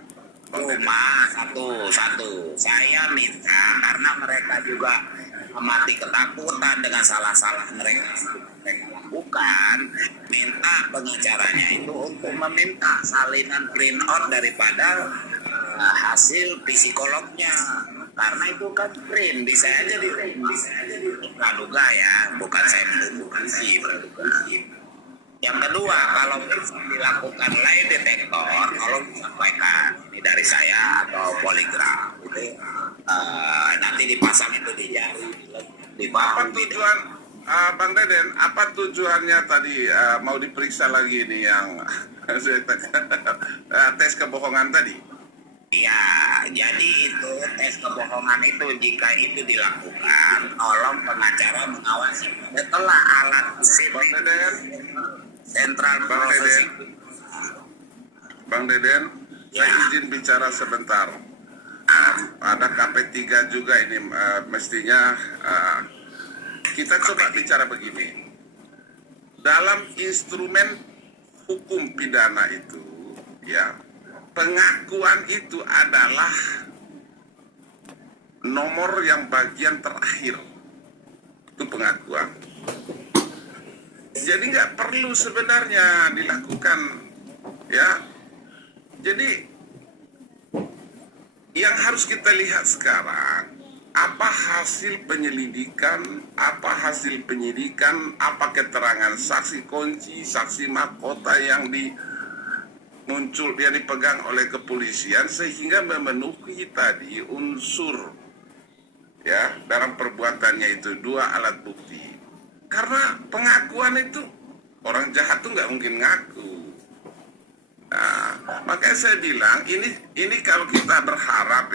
Bang Deden. Cuma satu, saya minta karena mereka juga mati ketakutan dengan salah-salah mereka lakukan, minta pengacaranya itu untuk meminta salinan print out daripada hasil psikolognya, karena itu kan print bisa aja di praduga ya, bukan saya menuduh polisi, praduga. Yang kedua, kalau bisa dilakukan lie detector, tolong disampaikan ini dari saya atau poligraf itu nanti dipasang itu di jari, di Apa bahu. tujuan Bang Deden? Apa tujuannya tadi mau diperiksa lagi nih yang tes kebohongan tadi? Ya, jadi itu tes kebohongan itu jika itu dilakukan, tolong pengacara mengawasi setelah alat Bang Deden, Central Bang Deden, Processing. Bang Deden, Ya. saya izin bicara sebentar. Ada KP3 juga ini mestinya kita coba bicara begini. Dalam instrumen hukum pidana itu, ya, pengakuan itu adalah nomor yang bagian terakhir. Itu pengakuan. Jadi nggak perlu sebenarnya dilakukan, ya. Jadi yang harus kita lihat sekarang, apa hasil penyelidikan, apa hasil penyidikan, apa keterangan saksi kunci, saksi mahkota yang muncul yang dipegang oleh kepolisian sehingga memenuhi tadi unsur ya dalam perbuatannya itu dua alat bukti. Karena pengakuan itu orang jahat tuh nggak mungkin ngaku. Nah, makanya saya bilang ini kalau kita berharap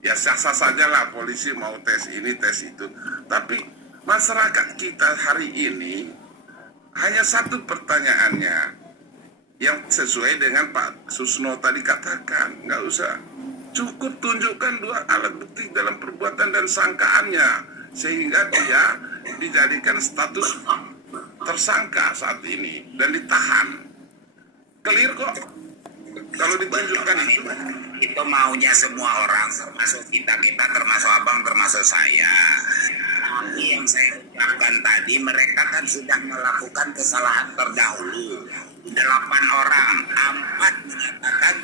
ya sah-sah saja lah polisi mau tes ini tes itu. Tapi masyarakat kita hari ini hanya satu pertanyaannya yang sesuai dengan Pak Susno tadi katakan, nggak usah, cukup tunjukkan dua alat bukti dalam perbuatan dan sangkaannya sehingga dia dijadikan status tersangka saat ini dan ditahan. Clear kok kalau ditunjukkan Itu maunya semua orang, termasuk kita termasuk abang, termasuk saya. Tapi yang saya ucapkan tadi, mereka kan sudah melakukan kesalahan terdahulu. 8 orang, 4 menyatakan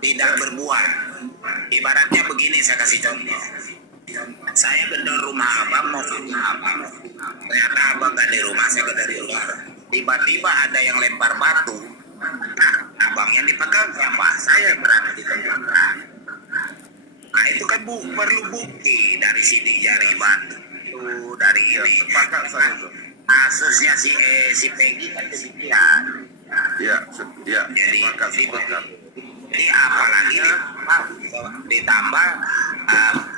tidak berbuat. Ibaratnya begini, saya kasih contoh. Saya gedor rumah abang, mau fitnah abang. Ternyata abang gak di rumah, saya dari luar. Tiba-tiba ada yang lempar batu. Nah, abang yang dipegang siapa? Saya berada di tengah. Nah, itu kan perlu bukti dari sidik jari batu. Itu dari ini. sepakat saya itu. Kasusnya si Peggy kan demikian. Ya, Jadi sepakat. Jadi apalagi ditambah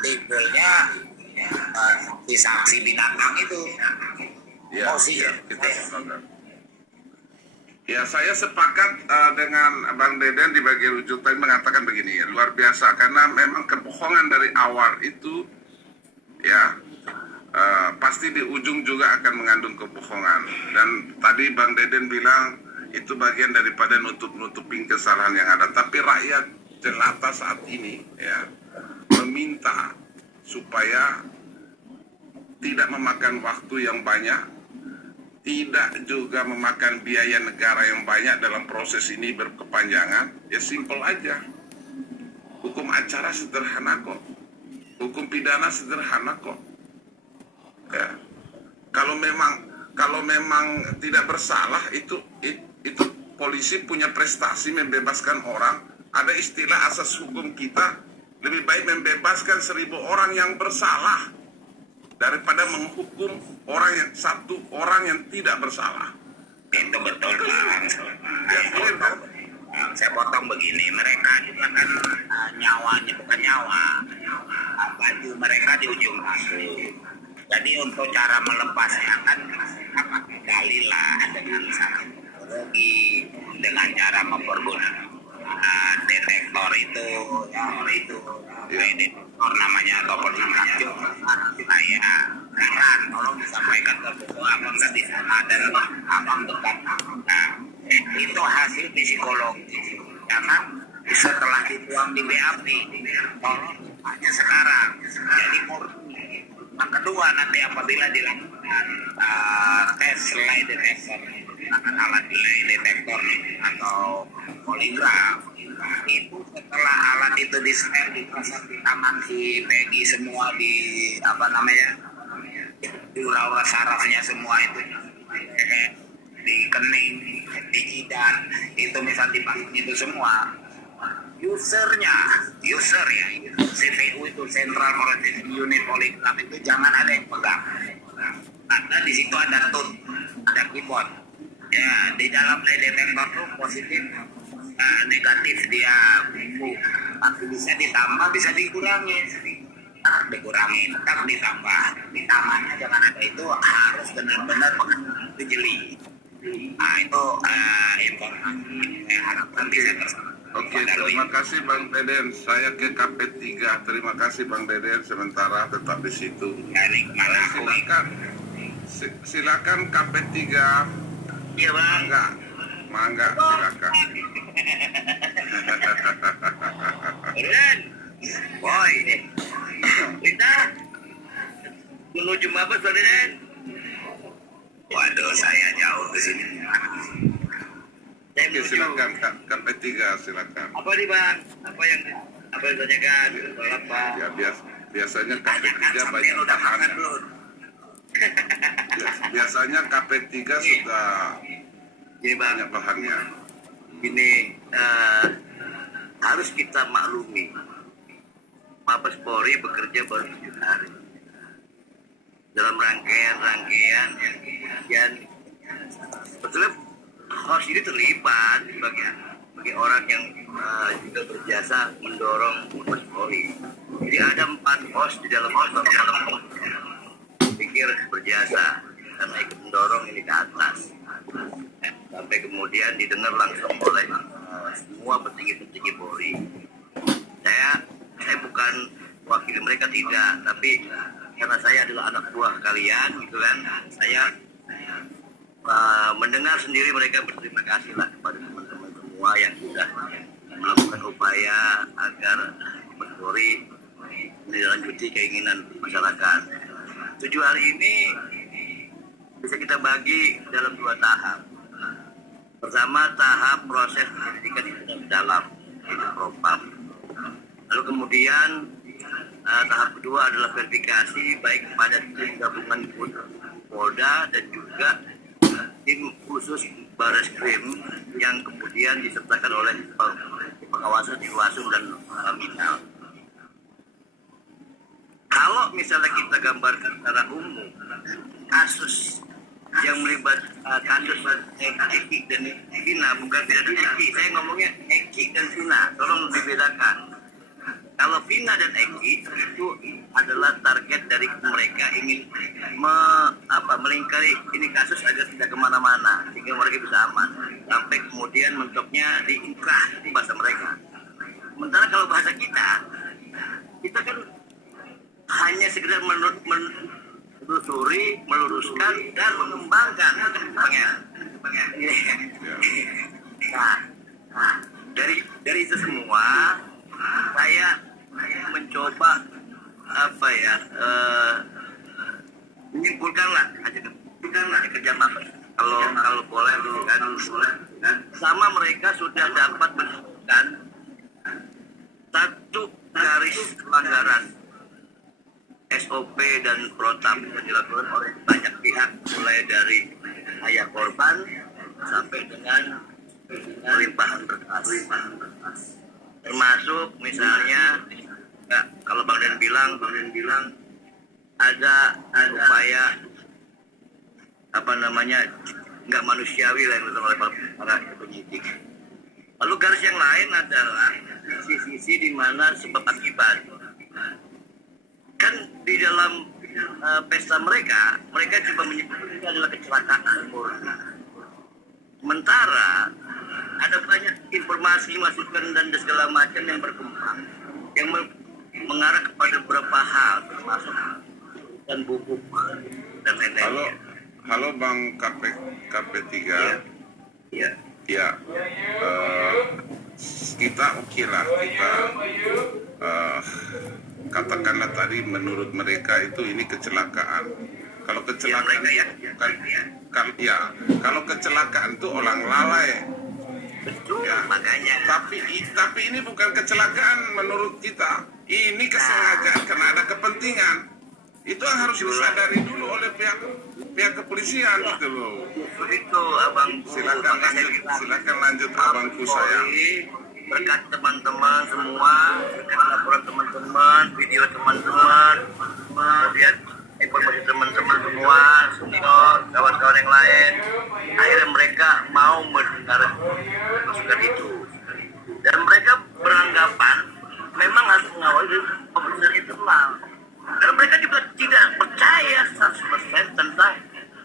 timbulnya saksi binatang itu. Ya, Posisi. kita sepakat. Ya, saya sepakat dengan Bang Deden di bagian ujung tadi mengatakan begini, luar biasa karena memang kebohongan dari awal itu ya pasti di ujung juga akan mengandung kebohongan. Dan tadi Bang Deden bilang itu bagian daripada nutup-nutupin kesalahan yang ada. Tapi rakyat jelata saat ini ya meminta supaya tidak memakan waktu yang banyak, tidak juga memakan biaya negara yang banyak dalam proses ini berkepanjangan. Ya simpel aja. Hukum acara sederhana kok. Hukum pidana sederhana kok. Ya. Kalau memang tidak bersalah itu polisi punya prestasi membebaskan orang. Ada istilah asas hukum kita, lebih baik membebaskan 1000 orang yang bersalah daripada menghukum satu orang yang tidak bersalah. Itu betul, Bang. Ya, clear, kan? Saya potong begini, mereka juga kan nyawanya bukan nyawa, baju mereka di ujung kasus. Jadi untuk cara melepasnya kan pakai dalil lah, dengan cara teknologi, dengan cara mempergunakan detektor itu, detektor namanya ataupun namanya saya saran, tolong disampaikan ke buku abang di sana dan abang dekat. Nah, itu hasil psikologi, jangan setelah dituang di BAP, tolong hanya sekarang. Jadi yang kedua nanti apabila dilakukan tes lie detector, menggunakan alat lie detector atau poligraf, itu setelah alat itu di-scan, dipasang di tangan si Peggy semua di di ura-ura sarafnya semua itu, di kening, di jidat, itu misal dipasang itu semua, user ya, CPU itu Central Forensic Unit Polygraph itu jangan ada yang pegang, karena di situ ada tone, ada keyboard. Ya, di dalam lie detector tuh positif, negatif dia bumbu, tapi bisa ditambah, bisa dikurangi. Dikurangi, tetap ditambah. Di tangannya jangan ada, itu harus benar-benar itu jeli. Nah, itu informasi saya harapkan bisa tersampaikan. Oke, terima kasih Bang Deden. Saya ke KP3. Terima kasih Bang Deden. Sementara tetap di situ. Silakan KP3. Iya, Bang. Mangga, silakan. Deden, boy, kita menuju Mabes, Bang Deden. Waduh, saya jauh ke sini. Oke, silakan KP3, silakan. Apa nih, Bang? Apa yang ditanyakan? Apa? Ya biasanya KP3 banyak udah makan bahannya. belum? Biasanya KP3 sudah Jadi, Bang, banyak bahannya. ini harus kita maklumi, Mabes Polri bekerja baru 7 hari dalam rangkaian yang kemudian sebetulnya host ini terlibat sebagai orang yang juga berjasa mendorong Mabes Polri. Jadi ada 4 host di dalam pikir berjasa karena ikut mendorong ini ke atas, sampai kemudian didengar langsung oleh semua petinggi-petinggi Polri. Saya bukan wakil mereka, tidak, tapi karena saya adalah anak buah kalian, gitu kan, saya mendengar sendiri mereka berterima kasih lah kepada teman-teman semua yang sudah melakukan upaya agar Polri menindaklanjuti keinginan masyarakat. 7 hari ini bisa kita bagi dalam 2 tahap. Pertama, tahap proses penyelidikan yang dalam, yaitu propam. Lalu kemudian tahap kedua adalah verifikasi baik kepada tim gabungan Polda dan juga tim khusus Barreskrim yang kemudian disertakan oleh pengawasan Irwasum dan Minal. Kalau misalnya kita gambarkan secara umum kasus yang melibatkan kasus Eki dan Vina, bukan Vina dan Eki, saya ngomongnya Eki dan Vina, tolong dibedakan. Kalau Vina dan Eki itu adalah target dari mereka ingin melingkari ini kasus agar tidak kemana-mana sehingga mereka bisa aman, sampai kemudian mentoknya diinkrah di bahasa mereka. Sementara kalau bahasa kita kan hanya sekedar menelusuri, meluruskan dan mengembangkan. Nah, dari itu semua saya mencoba menyimpulkanlah kerja Mabes kalau boleh kan sama mereka sudah dapat menentukan satu garis pelanggaran SOP dan protap yang dilakukan oleh banyak pihak, mulai dari ayah korban sampai dengan pelimpahan berkas, termasuk misalnya kalau Bang Den bilang ada upaya nggak manusiawi lah yang dilakukan oleh para penyidik. Lalu garis yang lain adalah sisi-sisi di mana sebab akibat. Kan di dalam pesta mereka coba menyebutkan itu adalah kecelakaan murni. Sementara ada banyak informasi, masukan dan segala macam yang berkembang yang mengarah kepada beberapa hal, termasuk dan buku dan lain-lainnya. Halo Bang KP3. Iya. Ya, kita oke lah, kita katakanlah tadi menurut mereka itu ini kecelakaan. Kalau kecelakaan kalau kecelakaan itu orang lalai. Betul, Ya, makanya. Tapi ini bukan kecelakaan menurut kita. Ini kesengajaan karena ada kepentingan. Itu yang harus disadari dulu oleh pihak kepolisian gitu loh. Itu Abang, Silakan lanjut abangku saya. Berkat teman-teman semua, berkat laporan teman-teman, video teman-teman, kemudian informasi teman-teman semua, senior, kawan-kawan yang lain, akhirnya mereka mau mendengar masukan itu. Dan mereka beranggapan memang harus mengawali pemeriksaan internal. Karena mereka juga tidak percaya 100% tentang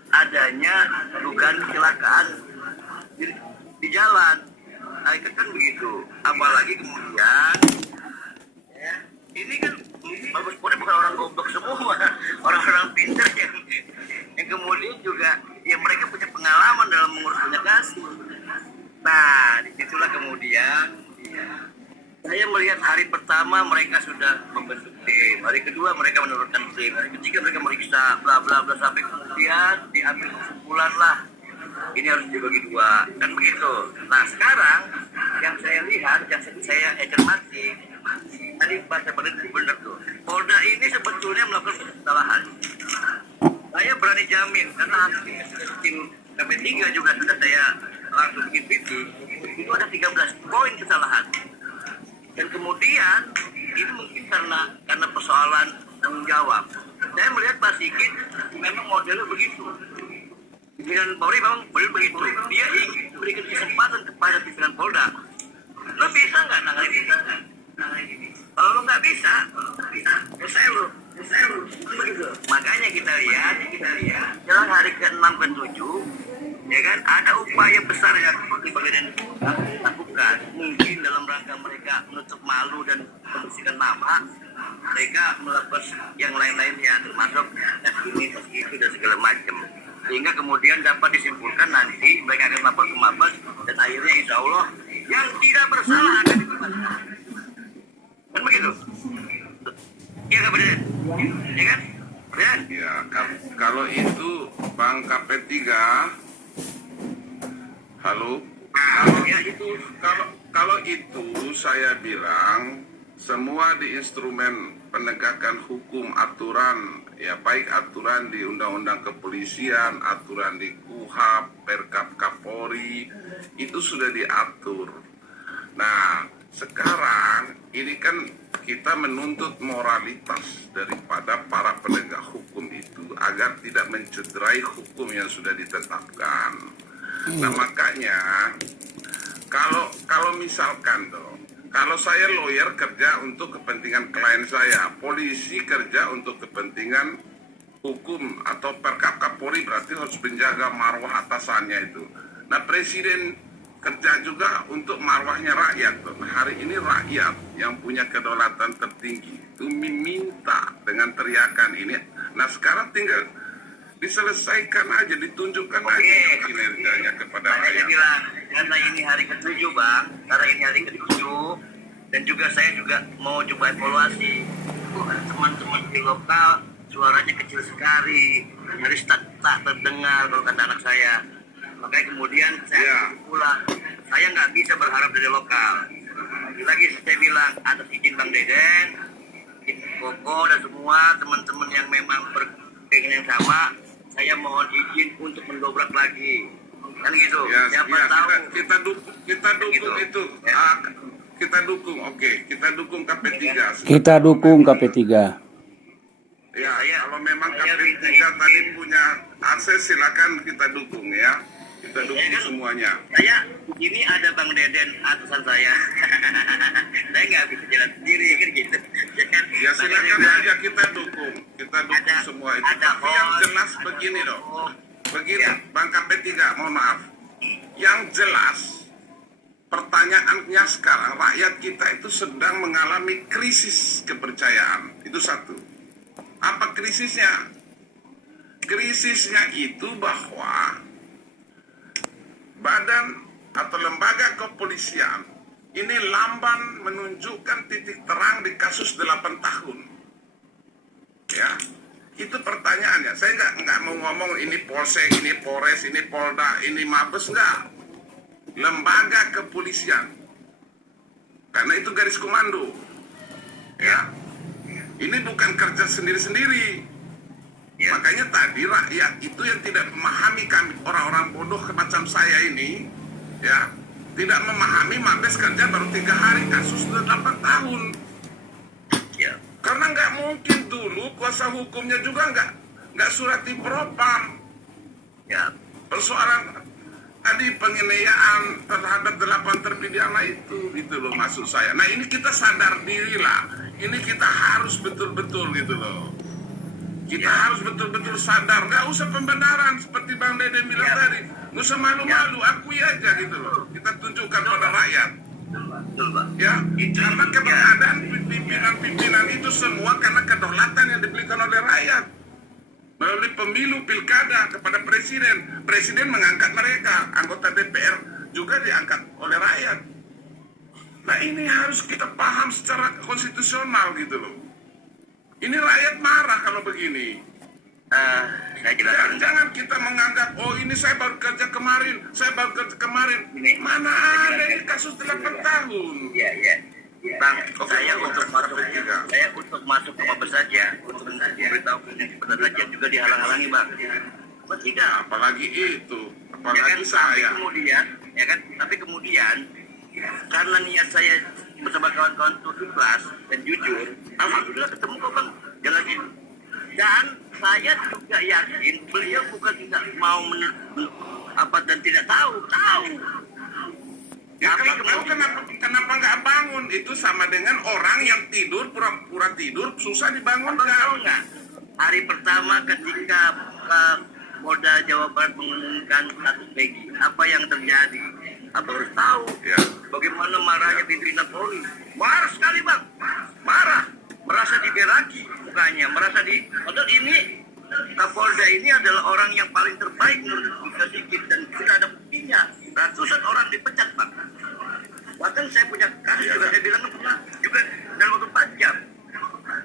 adanya dugaan kecelakaan di jalan. Kan begitu. Apalagi kemudian ini kan Mabes Polri bukan orang goblok semua, orang-orang pintar yang kemudian juga ya mereka punya pengalaman dalam mengurus banyak kasus. Nah, disitulah kemudian saya melihat hari pertama mereka sudah membentuk tim, hari kedua mereka menurunkan tim, hari ketiga mereka meriksa bla bla bla sampai kemudian diambil kesimpulan lah ini harus dibagi dua, kan begitu. Nah sekarang yang saya lihat, yang saya cermati, tadi bahasa benar tuh, Polda ini sebetulnya melakukan kesalahan. Saya berani jamin karena tim KP3 juga sudah saya langsung bikin PT, itu ada 13 poin kesalahan. Dan kemudian ini mungkin karena persoalan tanggung jawab. Saya melihat Pak Sigit memang modelnya begitu. Pimpinan Polri memang begitu. Dia ingin berikan kesempatan kepada pimpinan Polda. Lo bisa nggak nangani ini? Kalau lo nggak bisa, selesai lo. Begitu. Makanya kita lihat jelang hari ke-6 ke-7, ya kan, ada upaya besar yang bagian lakukan. Mungkin dalam rangka mereka menutup malu dan membersihkan nama, mereka melakukan yang lain-lainnya, termasuk ini itu dan segala macam. Sehingga kemudian dapat disimpulkan nanti mereka akan lapor ke Mabes dan akhirnya insya Allah yang tidak bersalah akan dibebaskan. Kan begitu? Iya kan benar? Iya kan? Benar? Ya, kalau itu Bang KP3, halo. Kalau itu saya bilang semua di instrumen penegakan hukum, aturan, ya baik aturan di Undang-Undang Kepolisian, aturan di KUHAP, Perkap Kapolri, itu sudah diatur. Nah, sekarang ini kan kita menuntut moralitas daripada para penegak hukum itu agar tidak mencederai hukum yang sudah ditetapkan. Nah, makanya kalau misalkan kalau saya lawyer kerja untuk kepentingan klien saya, polisi kerja untuk kepentingan hukum atau Perkap Kapolri berarti harus menjaga marwah atasannya itu. Nah, presiden kerja juga untuk marwahnya rakyat. Nah, hari ini rakyat yang punya kedaulatan tertinggi itu meminta dengan teriakan ini Nah sekarang tinggal diselesaikan aja, ditunjukkan aja kinerjanya kepada Saya rakyat. bilang, karena ini hari ke-7 Bang, karena ini hari ke-7, dan juga saya juga mau coba evaluasi. Teman-teman di lokal suaranya kecil sekali, nyaris tak terdengar kalau kata anak saya. Makanya kemudian saya pulang, saya nggak bisa berharap dari lokal. Lagi saya bilang, atas izin Bang Deden, Koko dan semua teman-teman yang memang berkepentingan yang sama, saya mohon izin untuk mendobrak lagi. Kan gitu. Ya, Siapa ya, tahu. kita dukung Gitu. itu. Ya. Kita dukung, oke. Kita dukung KP3. Kita dukung KP3. Ya, Saya- kalau memang saya KP3 minta tadi izin. punya akses, silakan kita dukung ya. Kita dukung Ya kan? semuanya. Saya ini ada Bang Deden atasan saya. Saya nggak bisa jalan sendiri kan gitu. Ya silakan aja kita dukung. Kita dukung semua itu. Tapi yang jelas begini loh. Begini, Ya. Bang KP3, mohon maaf. Yang jelas, pertanyaannya sekarang, rakyat kita itu sedang mengalami krisis kepercayaan. Itu satu. Apa krisisnya? Krisisnya itu bahwa badan atau lembaga kepolisian ini lamban menunjukkan titik terang di kasus 8 tahun. Ya, itu pertanyaannya. Saya nggak mau ngomong ini Polsek, ini Polres, ini Polda, ini Mabes, nggak. Lembaga kepolisian. Karena itu garis komando. Ya, ini bukan kerja sendiri-sendiri. Makanya tadi rakyat itu yang tidak memahami, kami orang-orang bodoh macam saya ini, ya, tidak memahami Mabes kerja baru 3 hari, kasus 8 tahun. Ya. Karena nggak mungkin dulu kuasa hukumnya juga nggak surati propam. Ya. Persoalan tadi penganiayaan terhadap 8 terpidana itu loh maksud saya. Nah ini kita sadar diri lah, ini kita harus betul-betul gitu loh. Kita harus betul-betul sadar, nggak usah pembenaran seperti Bang Dede bilang tadi, nggak usah malu-malu, akui aja gitu loh. Kita tunjukkan pada rakyat, Betul, Pak. ya. Karena keberadaan pimpinan-pimpinan itu semua karena kedaulatan yang diberikan oleh rakyat melalui pemilu pilkada kepada presiden. Presiden mengangkat mereka, anggota DPR juga diangkat oleh rakyat. Nah ini harus kita paham secara konstitusional gitu loh. Ini rakyat marah kalau begini. Saya jelaskan. Jangan kita menganggap, oh ini saya baru kerja kemarin, Ini. Mana ada ini kasus 8 tahun. Ya, ya. Bang, Oke, saya oke, untuk masuk oke, juga. saya untuk masuk ke Mabes saja, untuk memberitahu yang sebentar saja juga dihalang-halangi, Bang. Tidak. Apalagi itu, Ya kan, apalagi saya. Tapi kemudian karena niat saya bersama kawan-kawan itu ikhlas dan jujur, alhamdulillah ketemu kok Bang jalannya. Dan saya juga yakin beliau bukan tidak mau dan tidak tahu. Ya, Tapi kalau kenapa nggak bangun? Itu sama dengan orang yang tidur, pura-pura tidur, susah Abang tahu dibangunkan. nggak? Hari pertama ketika Polda Jawa Barat mengumumkan status PG, apa yang terjadi? Abang harus tahu Ya. bagaimana marahnya pimpinan Polri. Marah sekali Bang, marah, merasa diberaki mukanya, padahal ini Kapolda ini adalah orang yang paling terbaik menurut kita sedikit dan sudah ada buktinya. Ratusan orang dipecat Bang. Bahkan saya punya kasus juga, saya bilang juga dalam waktu 4 jam.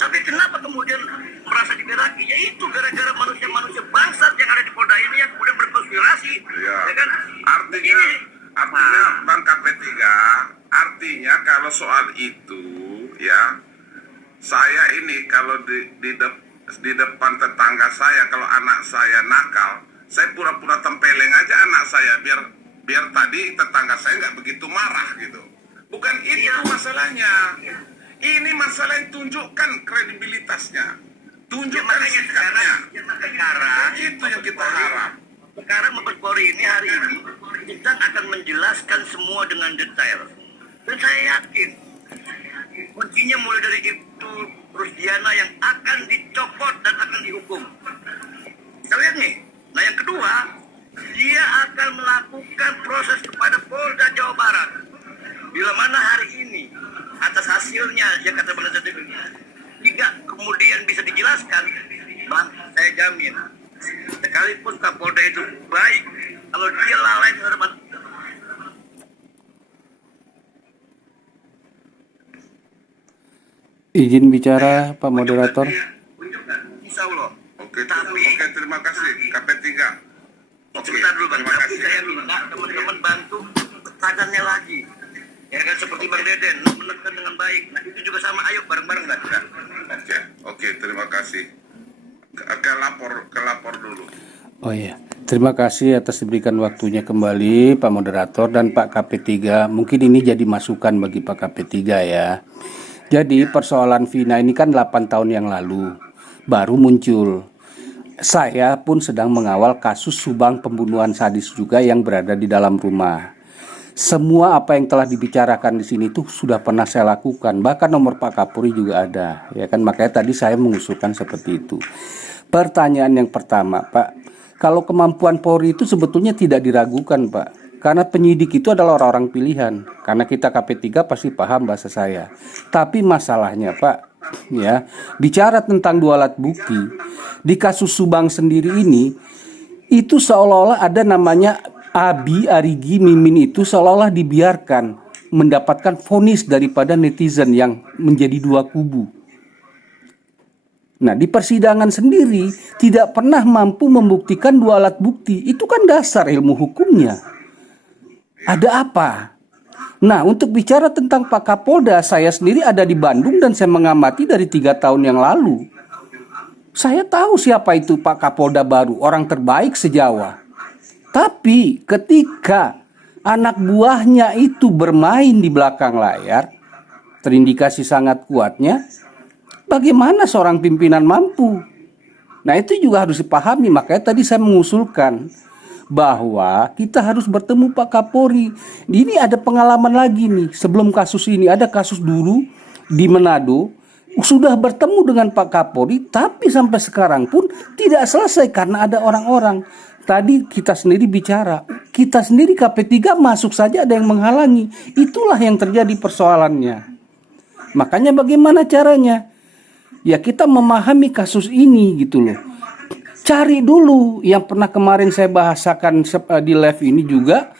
Tapi kenapa kemudian merasa diberaki? Ya itu gara-gara manusia-manusia bangsat yang ada di Polda ini yang kemudian berkonspirasi. Ya. Ya kan? Artinya Bang KP3, artinya kalau soal itu ya, saya ini kalau di depan tetangga saya, kalau anak saya nakal, saya pura-pura tempeleng aja anak saya biar tadi tetangga saya nggak begitu marah gitu. Bukan itu masalahnya. Ini masalah yang tunjukkan kredibilitasnya, tunjukkan sikapnya. Sekarang Itu yang kita harap. Sekarang Mabes Polri ini hari ini kita akan menjelaskan semua dengan detail. Dan saya yakin kuncinya mulai dari itu Rusdiana yang akan dicopot dan akan dihukum. Kita lihat nih. Nah yang kedua, dia akan melakukan proses kepada Polda Jawa Barat. Bila mana hari ini atas hasilnya, dia kata Bang Zati, tidak kemudian bisa dijelaskan, Bang, saya jamin, sekalipun Kapolda itu baik, kalau dia lalai terhadap Izin bicara, Pak Moderator. Insya Allah. Oke, oke, terima kasih KP3. Oke, Sebentar dulu Bang, terima tapi kasih. saya minta teman-teman bantu tekadannya lagi. Ya kan seperti Bang Deden, menekan dengan baik. Nah itu juga sama, ayo bareng-bareng nggak? Oke, oke, terima kasih. Ke lapor dulu. Oh iya, terima kasih atas diberikan waktunya kembali Pak Moderator dan Pak KP3. Mungkin ini jadi masukan bagi Pak KP3 ya. Jadi persoalan Vina ini kan 8 tahun yang lalu baru muncul. Saya pun sedang mengawal kasus Subang pembunuhan sadis juga yang berada di dalam rumah. Semua apa yang telah dibicarakan di sini tuh sudah pernah saya lakukan. Bahkan nomor Pak Kapolri juga ada. Ya kan, makanya tadi saya mengusulkan seperti itu. Pertanyaan yang pertama, Pak, kalau kemampuan Polri itu sebetulnya tidak diragukan, Pak. Karena penyidik itu adalah orang-orang pilihan. Karena kita KP3 pasti paham bahasa saya. Tapi masalahnya, Pak, ya, bicara tentang dua alat bukti di kasus Subang sendiri ini, itu seolah-olah ada namanya Abi, Arigi, Mimin itu seolah-olah dibiarkan mendapatkan vonis daripada netizen yang menjadi dua kubu. Nah, di persidangan sendiri tidak pernah mampu membuktikan dua alat bukti. Itu kan dasar ilmu hukumnya. Ada apa? Nah, untuk bicara tentang Pak Kapolda, saya sendiri ada di Bandung dan saya mengamati dari 3 tahun yang lalu. Saya tahu siapa itu Pak Kapolda baru, orang terbaik se-Jawa. Tapi ketika anak buahnya itu bermain di belakang layar, terindikasi sangat kuatnya, bagaimana seorang pimpinan mampu? Nah, itu juga harus dipahami. Makanya tadi saya mengusulkan bahwa kita harus bertemu Pak Kapolri. Ini ada pengalaman lagi nih. Sebelum kasus ini ada kasus dulu di Manado, sudah bertemu dengan Pak Kapolri, tapi sampai sekarang pun tidak selesai karena ada orang-orang. Tadi kita sendiri bicara, kita sendiri KP3 masuk saja ada yang menghalangi. Itulah yang terjadi persoalannya. Makanya bagaimana caranya? Ya kita memahami kasus ini gitu loh. Cari dulu yang pernah kemarin saya bahasakan di live ini juga.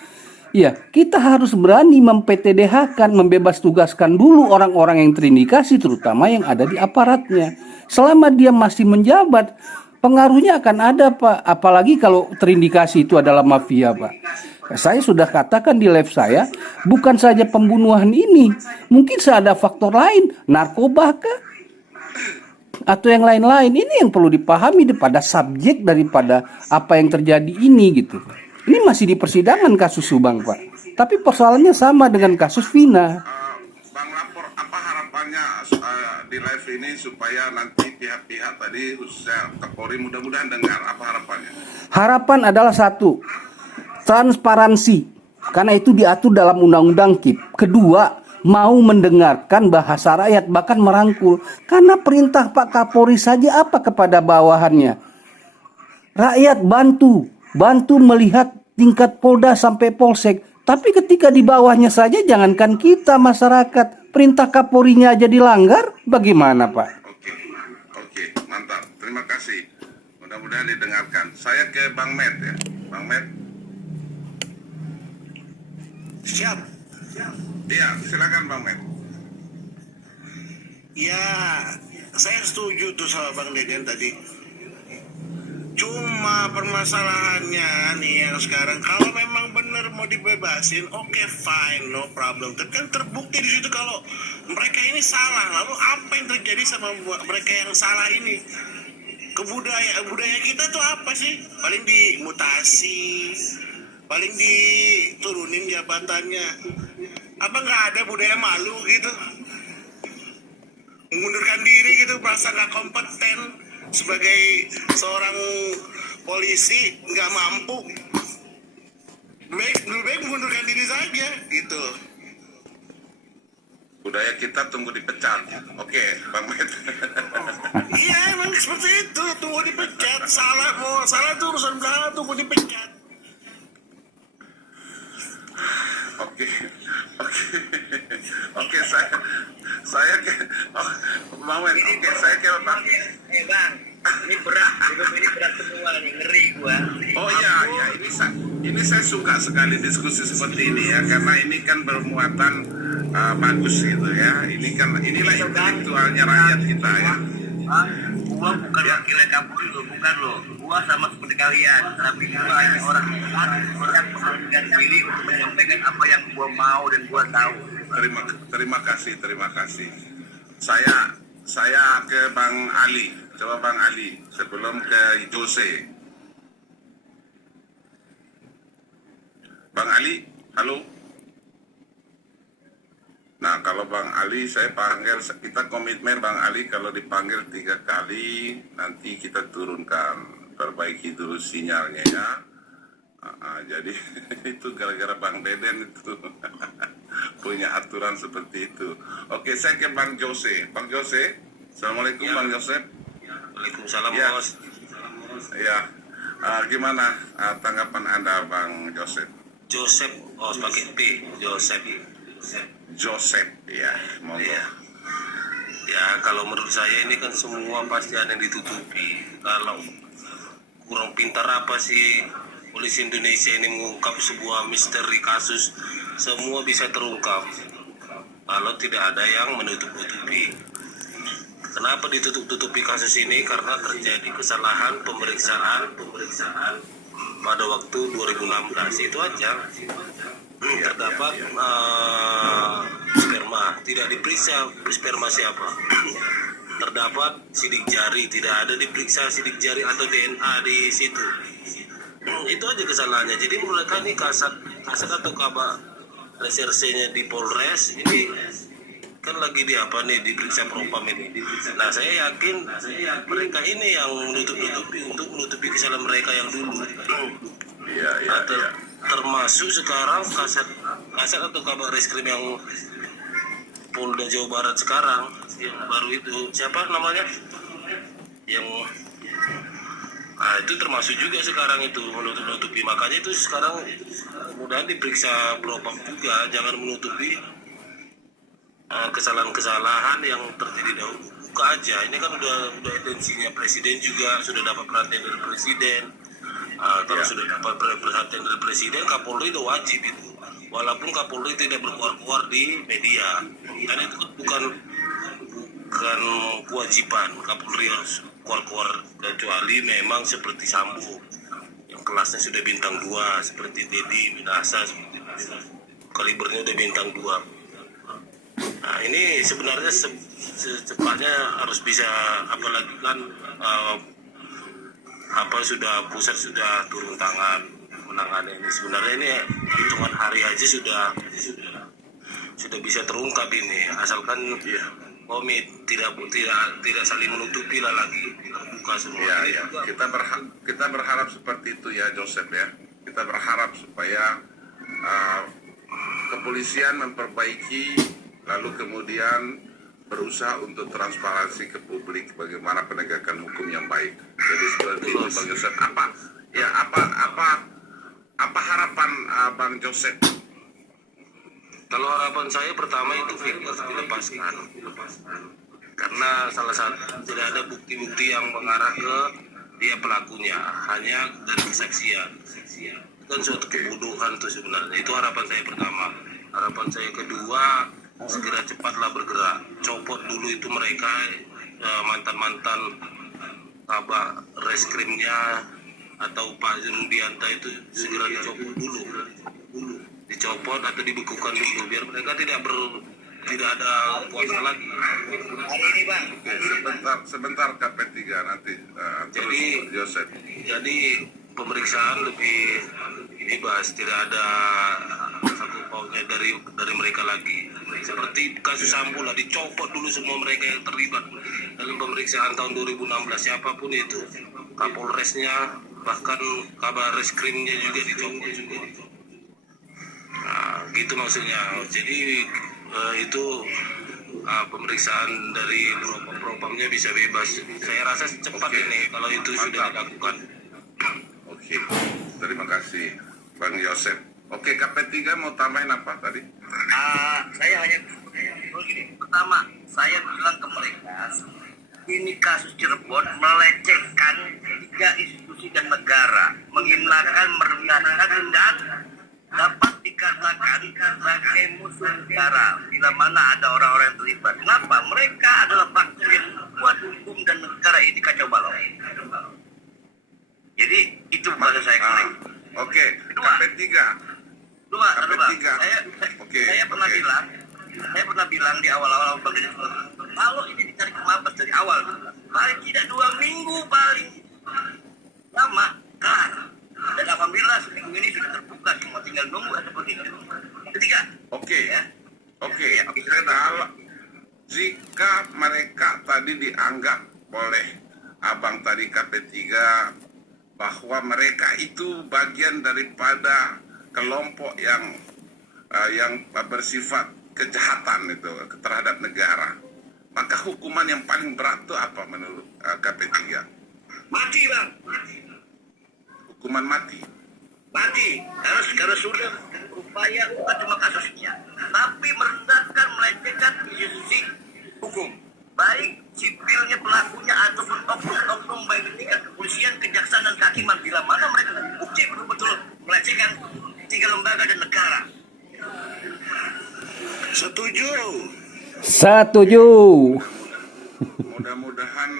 Ya, kita harus berani mem-PTDH-kan, membebas tugaskan dulu orang-orang yang terindikasi, terutama yang ada di aparatnya. Selama dia masih menjabat, pengaruhnya akan ada, Pak. Apalagi kalau terindikasi itu adalah mafia, Pak. Saya sudah katakan di live saya, bukan saja pembunuhan ini, mungkin ada faktor lain, narkoba kah? Atau yang lain-lain. Ini yang perlu dipahami pada subjek daripada apa yang terjadi ini gitu. Ini masih di persidangan kasus Subang, Pak. Tapi persoalannya sama dengan kasus Vina. Bang Lapor, apa harapannya di live ini supaya nanti pihak-pihak tadi khususnya Kapolri mudah-mudahan dengar, apa harapannya? Harapan adalah satu, transparansi. Karena itu diatur dalam Undang-Undang KIP. Kedua, mau mendengarkan bahasa rakyat, bahkan merangkul. Karena perintah Pak Kapolri saja apa kepada bawahannya? Rakyat bantu melihat tingkat Polda sampai Polsek. Tapi ketika di bawahnya saja, jangankan kita masyarakat, perintah Kapolrinya aja dilanggar, bagaimana Pak? Oke, mantap. Terima kasih. Mudah-mudahan didengarkan. Saya ke Bang Met ya. Bang Met. Siap. Iya, silakan Bang Met. Ya, saya setuju tuh sama Bang Deden tadi. Cuma permasalahannya nih yang sekarang, kalau memang benar mau dibebasin, oke, fine, no problem. Tapi kan terbukti di situ kalau mereka ini salah. Lalu apa yang terjadi sama mereka yang salah ini? Budaya kita tuh apa sih? Paling dimutasi, paling diturunin jabatannya. Apa nggak ada budaya malu gitu? Mengundurkan diri gitu, merasa nggak kompeten sebagai seorang polisi, nggak mampu. Lebih baik mengundurkan diri saja gitu. Budaya kita tunggu dipecat. Oke, Bang Met. Iya, emang seperti itu, tunggu dipecat. Salah itu urusan belakangan, tunggu dipecat. Oke, saya ke Bang Met. Oke, saya ke Bang. Bang, ini berat gua. Oh iya, ya ini saya suka sekali diskusi seperti ini ya, karena ini kan bermuatan bagus gitu ya. Inilah intelektualnya rakyat kita ya. Gua bukan wakilnya Kapolri lo, bukan lo. Gua sama seperti kalian, tapi gua hanya orang yang pilih untuk menyampaikan apa yang gua mau dan gua tahu. Terima kasih. Saya ke Bang Ali. Coba Bang Ali sebelum ke Jose. Bang Ali, halo. Nah, kalau Bang Ali saya panggil, kita komitmen Bang Ali kalau dipanggil 3 kali nanti kita turunkan, perbaiki dulu sinyalnya ya. Jadi itu gara-gara Bang Deden itu punya aturan seperti itu. Oke, saya ke Bang Jose. Bang Jose, Assalamualaikum ya. Bang Jose. Waalaikumsalam ya. Bos. Ya, gimana tanggapan Anda Bang Joseph? Joseph, pakai P, Joseph, ya, monggo. Ya, kalau menurut saya ini kan semua pasti ada yang ditutupi. Kalau kurang pintar apa sih polisi Indonesia ini mengungkap sebuah misteri kasus, semua bisa terungkap. Kalau tidak ada yang menutup-tutupi. Kenapa ditutup-tutupi kasus ini? Karena terjadi kesalahan pemeriksaan pada waktu 2016 itu aja. Terdapat sperma, tidak diperiksa sperma siapa. Terdapat sidik jari, tidak ada diperiksa sidik jari atau DNA di situ. Itu aja kesalahannya. Jadi mereka ini kasat atau kabar resersenya di Polres ini kan lagi diperiksa propam ini. Nah, saya yakin mereka ini yang menutupi kesalahan mereka yang dulu. Termasuk sekarang kasat atau kabar reskrim yang Polda Jawa Barat sekarang yang baru itu siapa namanya? Itu termasuk juga sekarang itu menutupi. Makanya itu sekarang mudah diperiksa propam juga, jangan menutupi kesalahan-kesalahan yang terjadi dahulu. Buka aja, ini kan udah intensinya presiden juga, sudah dapat perhatian dari presiden. Kalau sudah dapat perhatian dari presiden, Kapolri itu wajib itu. Walaupun Kapolri tidak berkuar-kuar di media, karena itu bukan kewajiban Kapolri harus keluar kecuali memang seperti Sambo yang kelasnya sudah bintang 2, seperti Dedi Minasa, kalibernya udah bintang 2. Nah, ini sebenarnya secepatnya harus bisa, apalagi kan pusat sudah turun tangan menangani ini. Sebenarnya ini hitungan hari aja sudah bisa terungkap ini, asalkan komit tidak saling menutupi lah lagi, terbuka semua. Ya. Kita berharap seperti itu ya Joseph ya. Kita berharap supaya kepolisian memperbaiki, lalu kemudian berusaha untuk transparansi ke publik bagaimana penegakan hukum yang baik. Jadi seperti itu Bang Joseph. Apa harapan Bang Joseph? Kalau harapan saya pertama itu Firly harus dilepaskan. Karena salah satu tidak ada bukti-bukti yang mengarah ke dia pelakunya, hanya dari kesaksian. Itu kan suatu kebodohan tuh sebenarnya. Itu harapan saya pertama. Harapan saya kedua, segera cepatlah bergerak. Copot dulu itu mereka mantan-mantan kabar reskrimnya atau Pak Rudianta itu segera dicopot dulu. Dicopot atau dibekukan dulu biar mereka tidak ada kuasa lagi. Hari ini Bang. Sebentar KP3 nanti. Jadi pemeriksaan lebih bebas, tidak ada satu paunya dari mereka lagi. Seperti kasus Sambo lah, dicopot dulu semua mereka yang terlibat dalam pemeriksaan tahun 2016, siapapun itu, Kapolresnya, bahkan kabar reskrimnya juga dicopot semua. Nah, gitu maksudnya. Jadi itu pemeriksaan dari propamnya bisa bebas. Saya rasa cepat ini kalau itu sudah dilakukan. Oke, terima kasih Bang Yosef. Oke, KP3 mau tambahin apa tadi? Saya hanya begini. Pertama, saya bilang ke mereka, ini kasus Cirebon melecehkan 3 institusi dan negara. negara bila mana ada orang-orang yang terlibat. Kenapa? Mereka adalah faktor yang membuat hukum dan negara ini kacau balau. Jadi itu maksud saya. Oke, Kedua. KP3. Dua, Bang. KP3. Oke, Saya pernah oke. bilang di awal-awal kalau ini dicari ke Mabes dari awal, paling tidak 2 minggu paling lama kelar. Dan alhamdulillah seminggu ini sudah terbuka, semua tinggal nunggu seperti itu. Ketiga, Oke. ya. Oke, Ya, kalau jika mereka tadi dianggap oleh abang tadi KP3 bahwa mereka itu bagian daripada kelompok yang bersifat kejahatan itu terhadap negara, maka hukuman yang paling berat itu apa menurut KP3? Mati, Bang. Hukuman mati. Mati. Karena sudah berupaya bukan cuma kasusnya, tapi merendahkan, melecehkan institusi hukum. Baik sipilnya pelakunya ataupun oknum baik di tingkat kepolisian, kejaksaan dan kehakiman, bila mana mereka terbukti betul-betul melecehkan 3 lembaga dan negara. Setuju. Setuju. Mudah-mudahan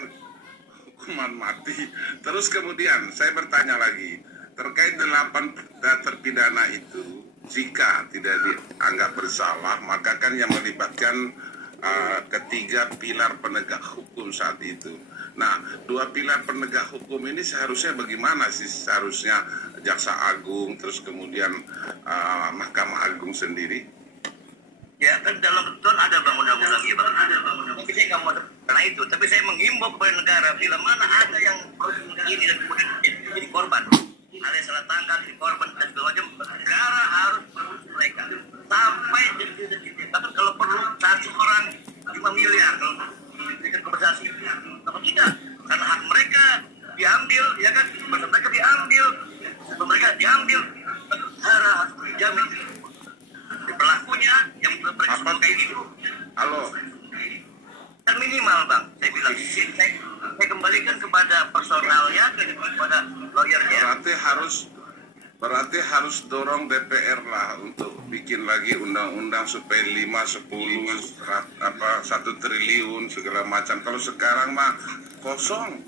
hukuman mati. Terus kemudian saya bertanya lagi terkait 8 terpidana itu, jika tidak dianggap bersalah, maka kan yang melibatkan ketiga pilar penegak hukum saat itu. Nah, 2 pilar penegak hukum ini seharusnya bagaimana sih? Seharusnya Jaksa Agung, terus kemudian Mahkamah Agung sendiri. Ya kan dalam ketentuan ada Bang undang-undang ya Bang. Mungkin saya nggak mau karena itu, tapi saya menghimbau kepada negara bila mana ada yang ini dan kemudian jadi korban, alias salah tangkap jadi korban dan segala macam, negara harus mengurus mereka sampai jadi. Bahkan kalau perlu 1 orang 5 miliar kalau memberikan kompensasi. Tapi tidak, karena hak mereka diambil, ya kan? Mereka diambil, negara harus dijamin. Pelakunya yang berekspresi kayak gitu, Halo, kan minimal Bang, saya bilang saya kembalikan kepada personalnya, kepada lawyernya. berarti harus dorong DPR lah untuk bikin lagi undang-undang supaya 5, 10, 1 triliun segala macam. Kalau sekarang mah kosong.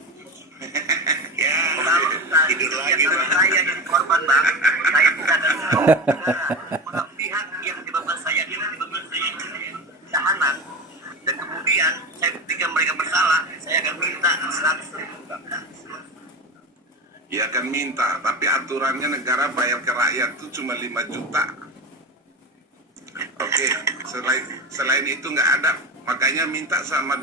Ya, kalau tidur lagi Bang. Saya yang korban Bang, saya bukan pihak yang menyebabkan saya tahanan, dan kemudian saya ketika mereka bersalah, saya akan minta 100.000 Bang. Ya akan minta, tapi aturannya negara bayar ke rakyat itu cuma 5 juta. Oke, selain itu nggak ada. Makanya minta sama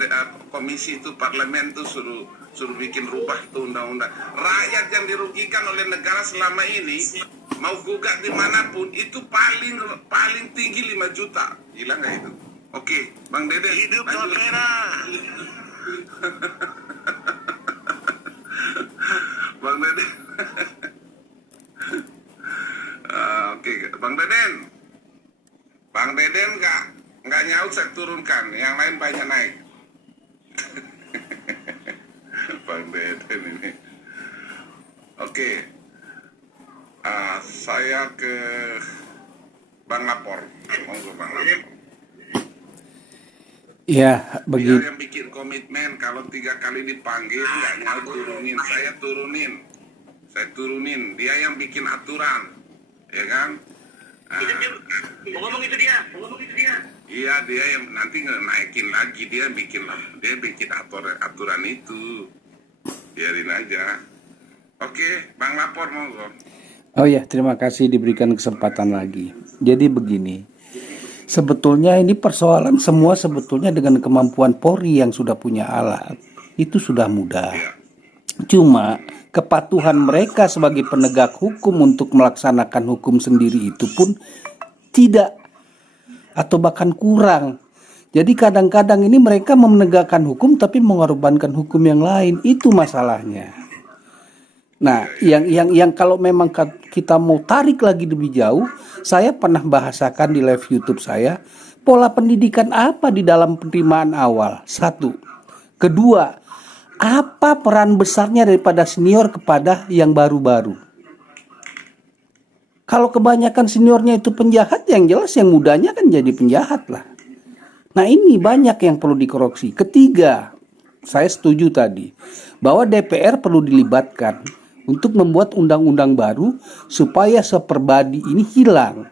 komisi itu, parlemen tuh suruh bikin rubah itu undang-undang. Rakyat yang dirugikan oleh negara selama ini mau gugat dimanapun itu paling tinggi 5 juta. Gila nggak itu? Oke, Bang Dede. Hidup lanjut. Tapera. Bang Deden. Oke, Bang Deden. Bang Deden nggak nyaut, saya turunkan. Yang lain banyak naik. Bang Deden ini. Oke. Saya ke Bang Lapor. Monggo Bang Lapor. Ya, Dia begitu. yang bikin komitmen kalau 3 kali dipanggil nggak nyaut turunin. Saya turunin. Dia yang bikin aturan, ya kan? Ngomong itu dia. Iya, dia yang nanti naikin lagi, dia bikin aturan itu. Biarin aja. Oke, Bang Lapor monggo. Oh ya, terima kasih diberikan kesempatan lagi. Jadi begini, sebetulnya ini persoalan semua sebetulnya dengan kemampuan Polri yang sudah punya alat, itu sudah mudah. Cuma kepatuhan mereka sebagai penegak hukum untuk melaksanakan hukum sendiri itu pun tidak atau bahkan kurang. Jadi kadang-kadang ini mereka menegakkan hukum tapi mengorbankan hukum yang lain, itu masalahnya. Nah, yang kalau memang kita mau tarik lagi lebih jauh, saya pernah bahasakan di live YouTube saya, pola pendidikan apa di dalam penerimaan awal? 1. Kedua, apa peran besarnya daripada senior kepada yang baru-baru? Kalau kebanyakan seniornya itu penjahat, yang jelas yang mudanya kan jadi penjahat lah. Nah ini banyak yang perlu dikoreksi. Ketiga, saya setuju tadi bahwa DPR perlu dilibatkan untuk membuat undang-undang baru supaya seperbadi ini hilang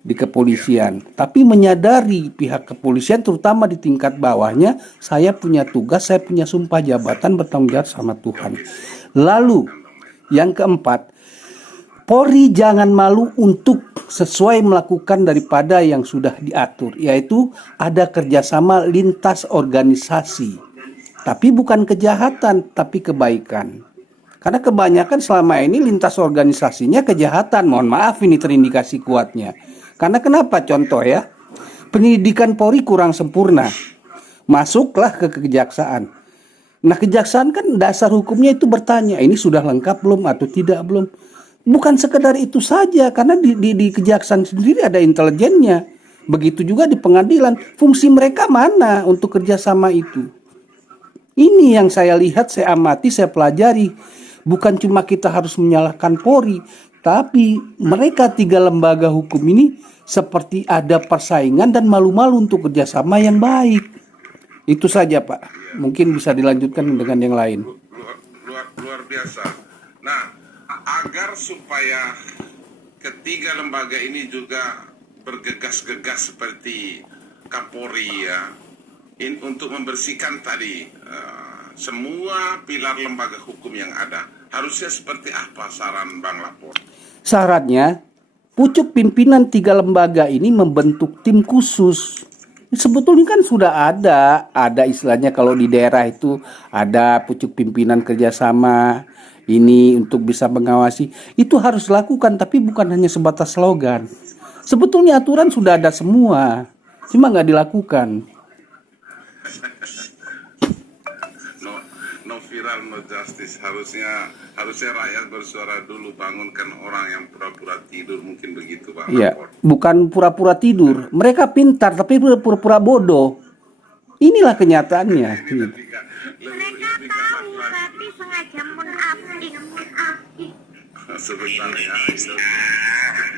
di kepolisian. Tapi menyadari pihak kepolisian terutama di tingkat bawahnya, saya punya tugas, saya punya sumpah jabatan bertanggung jawab sama Tuhan. Lalu yang keempat, Polri jangan malu untuk sesuai melakukan daripada yang sudah diatur, yaitu ada kerjasama lintas organisasi. Tapi bukan kejahatan, tapi kebaikan. Karena kebanyakan selama ini lintas organisasinya kejahatan. Mohon maaf ini terindikasi kuatnya. Karena kenapa? Contoh ya, penyidikan Polri kurang sempurna. Masuklah ke kejaksaan. Nah kejaksaan kan dasar hukumnya itu bertanya, ini sudah lengkap belum atau tidak belum. Bukan sekedar itu saja, karena di kejaksaan sendiri ada intelijennya. Begitu juga di pengadilan. Fungsi mereka mana untuk kerjasama itu? Ini yang saya lihat, saya amati, saya pelajari. Bukan cuma kita harus menyalahkan Polri, tapi mereka 3 lembaga hukum ini seperti ada persaingan dan malu-malu untuk kerjasama yang baik. Itu saja Pak. Mungkin bisa dilanjutkan dengan yang lain. Luar biasa. Nah, agar supaya ketiga lembaga ini juga bergegas-gegas seperti Kapolri ya, untuk membersihkan tadi semua pilar lembaga hukum yang ada, harusnya seperti apa saran Bang Lapor? Syaratnya, pucuk pimpinan 3 lembaga ini membentuk tim khusus. Sebetulnya kan sudah ada istilahnya kalau di daerah itu ada pucuk pimpinan kerjasama ini untuk bisa mengawasi. Itu harus dilakukan, tapi bukan hanya sebatas slogan. Sebetulnya aturan sudah ada semua, cuma nggak dilakukan. No viral, no justice. Harusnya rakyat bersuara dulu, bangunkan orang yang pura-pura tidur, mungkin begitu Pak. Iya, bukan pura-pura tidur. Mereka pintar tapi pura-pura bodoh. Inilah kenyataannya. Lebih tahu tapi sengaja munafik. Sebentar ya,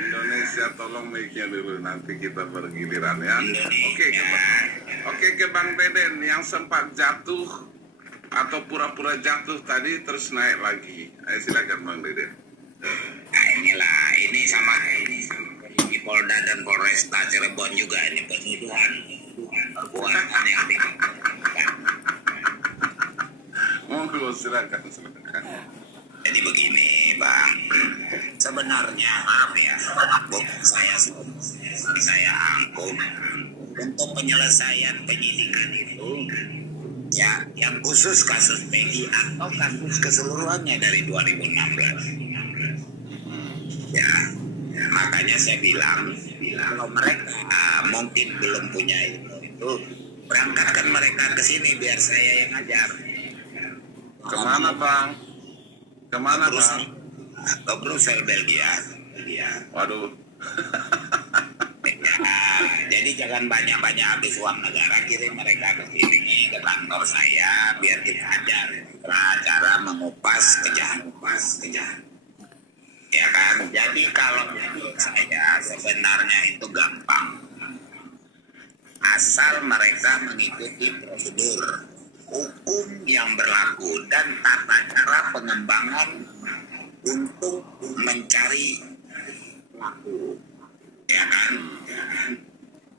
Indonesia tolong mic-nya dulu, nanti kita bergiliran ya. Oke ke Bang Deden yang sempat jatuh atau pura-pura jatuh tadi terus naik lagi. Ayo silakan Bang Deden. Nah inilah, ini sama di Polda dan Polresta Cirebon juga ini penuduhan perbuatan yang Monggo silakan. Jadi begini Bang, sebenarnya maaf ya, bukan saya angkum untuk penyelesaian penyidikan itu ya, yang khusus kasus Peggy atau kasus keseluruhannya dari 2016 ya, makanya saya bilang kalau mereka mungkin belum punya itu berangkatkan mereka ke sini biar saya yang ajar. Kemana Bang? Kemana Bang? Ke Brussel, Belgia. Waduh. Ya, jadi jangan banyak-banyak habis uang negara, kirim mereka ke sini ke kantor saya biar kita ajar cara mengupas kejahatan. Ya kan? Jadi kalau menurut saya sebenarnya itu gampang. Asal mereka mengikuti prosedur hukum yang berlaku dan tata cara pengembangan untuk mencari pelaku. Ya kan?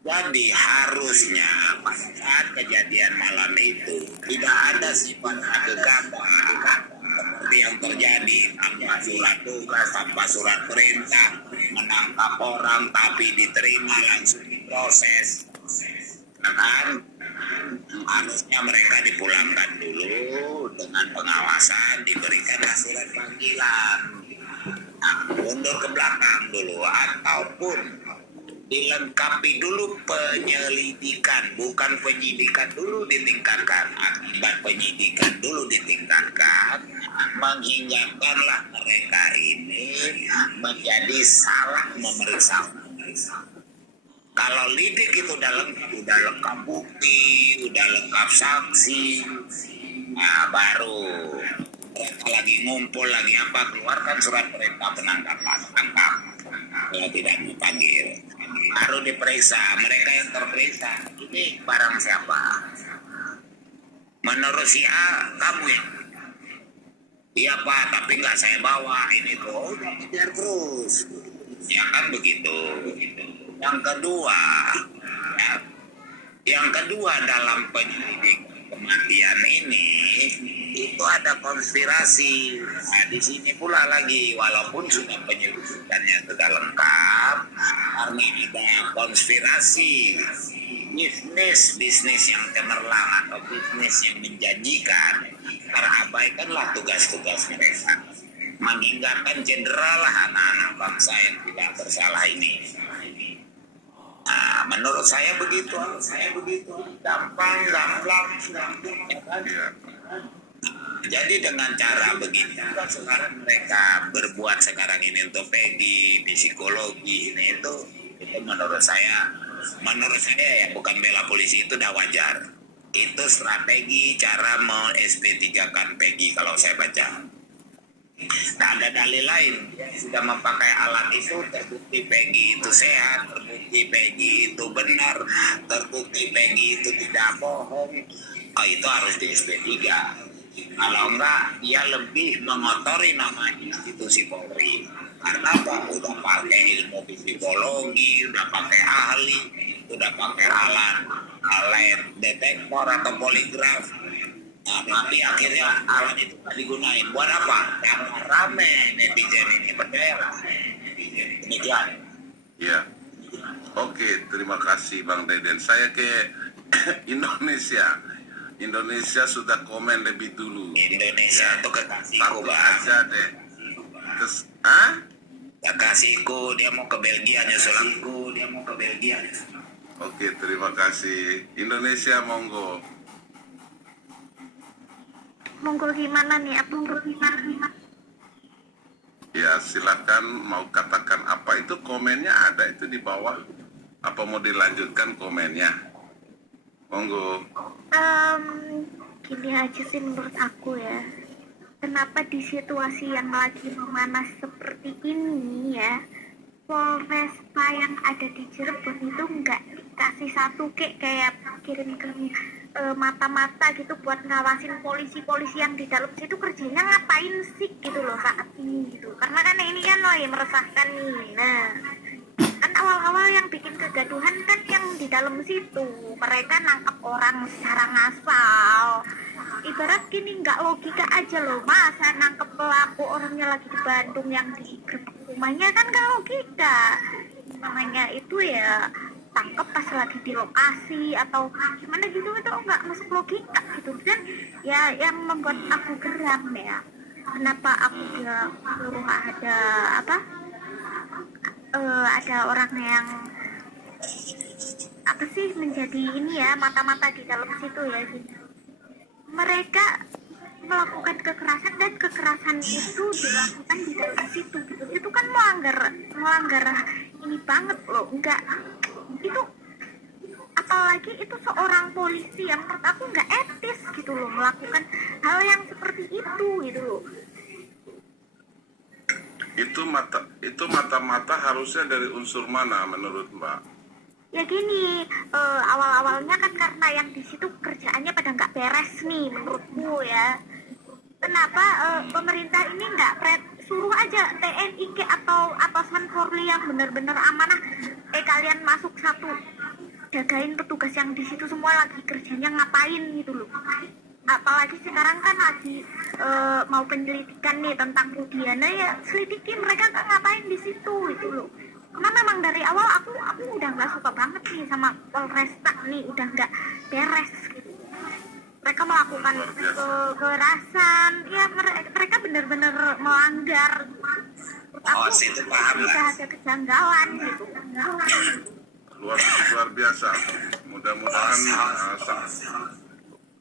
Jadi harusnya pada saat kejadian malam itu tidak ada sifat gegabah seperti yang terjadi tanpa surat tugas, tanpa surat perintah, menangkap orang tapi diterima langsung diproses. Ya kan? Harusnya mereka dipulangkan dulu dengan pengawasan, diberikanlah surat panggilan. Nah, mundur ke belakang dulu ataupun dilengkapi dulu penyelidikan, bukan penyidikan dulu ditingkatkan. Akibat penyidikan dulu ditingkatkan, menghindarkanlah mereka ini menjadi salah memeriksa. Kalau lidik itu udah lengkap bukti, udah lengkap saksi, nah baru mereka lagi ngumpul lagi apa, keluarkan surat perintah penangkapan, tangkap. Kalau tidak dipanggil, baru diperiksa. Mereka yang terperiksa, ini barang siapa? Menurut si A, kamu yang iya Pak, tapi nggak saya bawa ini tuh, udah kejar terus. Ya kan begitu. Yang kedua, ya, yang kedua dalam penyelidikan kematian ini itu ada konspirasi. Nah, di sini pula lagi, walaupun sudah penyelidikannya sudah lengkap, karena ada konspirasi bisnis yang cemerlang atau bisnis yang menjanjikan, terabaikanlah tugas-tugas mereka, meninggalkan jenderal anak-anak bangsa yang tidak bersalah ini. Nah, menurut saya begitu, gampang. Ya kan? Jadi dengan cara begitu, sekarang mereka berbuat sekarang ini untuk PEGI, psikologi ini itu menurut saya ya bukan bela polisi, itu udah wajar. Itu strategi cara men-SP3-kan PEGI kalau saya baca. Tak ada dalil lain. Sudah memakai alat itu, terbukti PEGI itu sehat, terbukti PEGI itu benar, terbukti PEGI itu tidak bohong. Oh, itu harus di SP3. Kalau enggak, dia lebih mengotori nama institusi Polri. Karena apa? Udah pakai ilmu psikologi, udah pakai ahli, udah pakai alat detektor atau poligraf. Nah, tapi akhirnya alat itu tak digunain. Buat apa? Karena rame netizen ini berdaya. Demikian. Ya. Oke, terima kasih Bang Deden. Saya ke Indonesia. Indonesia sudah komen lebih dulu. Indonesia Ya. itu kekasihku, Satu Bang. aja deh. Kekasihku, dia mau ke Belgia nyusul aku. Oke, terima kasih. Indonesia, monggo. Monggo gimana nih? Apa gimana? Ya, silakan mau katakan apa. Itu komennya ada itu di bawah. Apa mau dilanjutkan komennya? Monggo. Gini aja sih menurut aku ya. Kenapa di situasi yang lagi memanas seperti ini ya, Polresta yang ada di Cirebon itu nggak dikasih satu kayak kirim ke mata-mata gitu buat ngawasin polisi-polisi yang di dalam situ kerjanya ngapain sih gitu loh saat ini gitu. Karena kan ini kan loh yang meresahkan nih. Nah, kan awal-awal yang bikin kegaduhan kan yang di dalam situ, mereka nangkap orang secara ngasal. Ibarat gini, nggak logika aja loh, masa nangkep pelaku orangnya lagi di Bandung yang di gerbang rumahnya, kan nggak logika. Namanya itu ya tangkep pas lagi di lokasi atau gimana gitu, itu nggak masuk logika gitu. Dan ya yang membuat aku geram ya, kenapa aku bilang suruh ada orang yang apa sih menjadi ini ya, mata-mata di dalam situ ya gitu. Mereka melakukan kekerasan dan kekerasan itu dilakukan di dalam situ gitu. Itu kan melanggar ini banget loh. Enggak, itu apalagi itu seorang polisi yang menurut aku nggak etis gitu loh melakukan hal yang seperti itu gitu loh. Itu mata-mata harusnya dari unsur mana menurut Mbak? Ya gini, awal-awalnya kan karena yang di situ kerjaannya pada nggak beres nih menurutku ya. Kenapa pemerintah ini nggak suruh aja TNI atau atasan Polri yang benar-benar amanah, kalian masuk satu, jagain petugas yang di situ semua lagi kerjanya ngapain gitu loh. Apalagi sekarang kan lagi mau penyelidikan nih tentang Rudiana, ya selidiki mereka nggak ngapain di situ gitu loh. Karena memang dari awal aku udah nggak suka banget nih sama Polresta nih, udah nggak beres gitu. Mereka melakukan kekerasan, ya mereka benar-benar melanggar. Aku itu paham udah lah. ada kejanggalan gitu. Luar biasa. Mudah-mudahan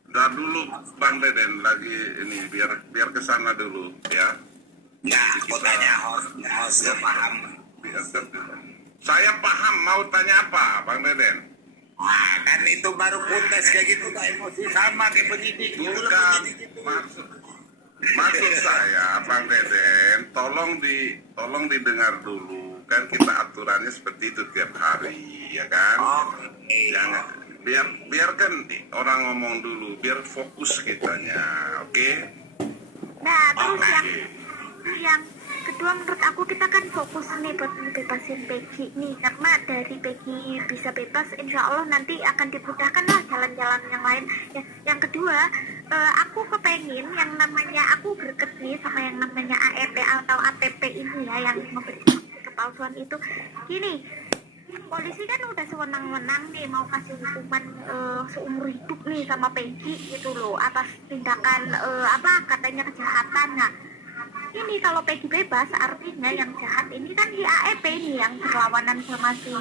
dar dulu Bang Deden lagi ini biar kesana dulu ya. Nggak, aku tanya host paham. Saya paham, mau tanya apa Bang Deden? Nah, kan itu baru protes kayak gitu, Kak, emosi sama kayak penyidik. Bukan, maksud saya Bang Deden, tolong didengar dulu. Kan kita aturannya seperti itu tiap hari, ya kan? Jangan biarkan orang ngomong dulu, biar fokus kitanya, oke? Nah, terus yang kedua menurut aku kita kan fokus nih buat bebasin Peggy nih, karena dari Peggy bisa bebas insya Allah nanti akan dimudahkan lah jalan-jalan yang lain. Yang kedua, aku kepengen yang namanya aku greget nih sama yang namanya AEP atau ATP ini ya, yang memberi kepalsuan itu. Gini, polisi kan udah sewenang-wenang nih mau kasih hukuman seumur hidup nih sama Peggy gitu loh atas tindakan katanya kejahatan. Nah, ini kalau Peggy bebas artinya yang jahat ini kan si AEP ini yang berlawanan sama si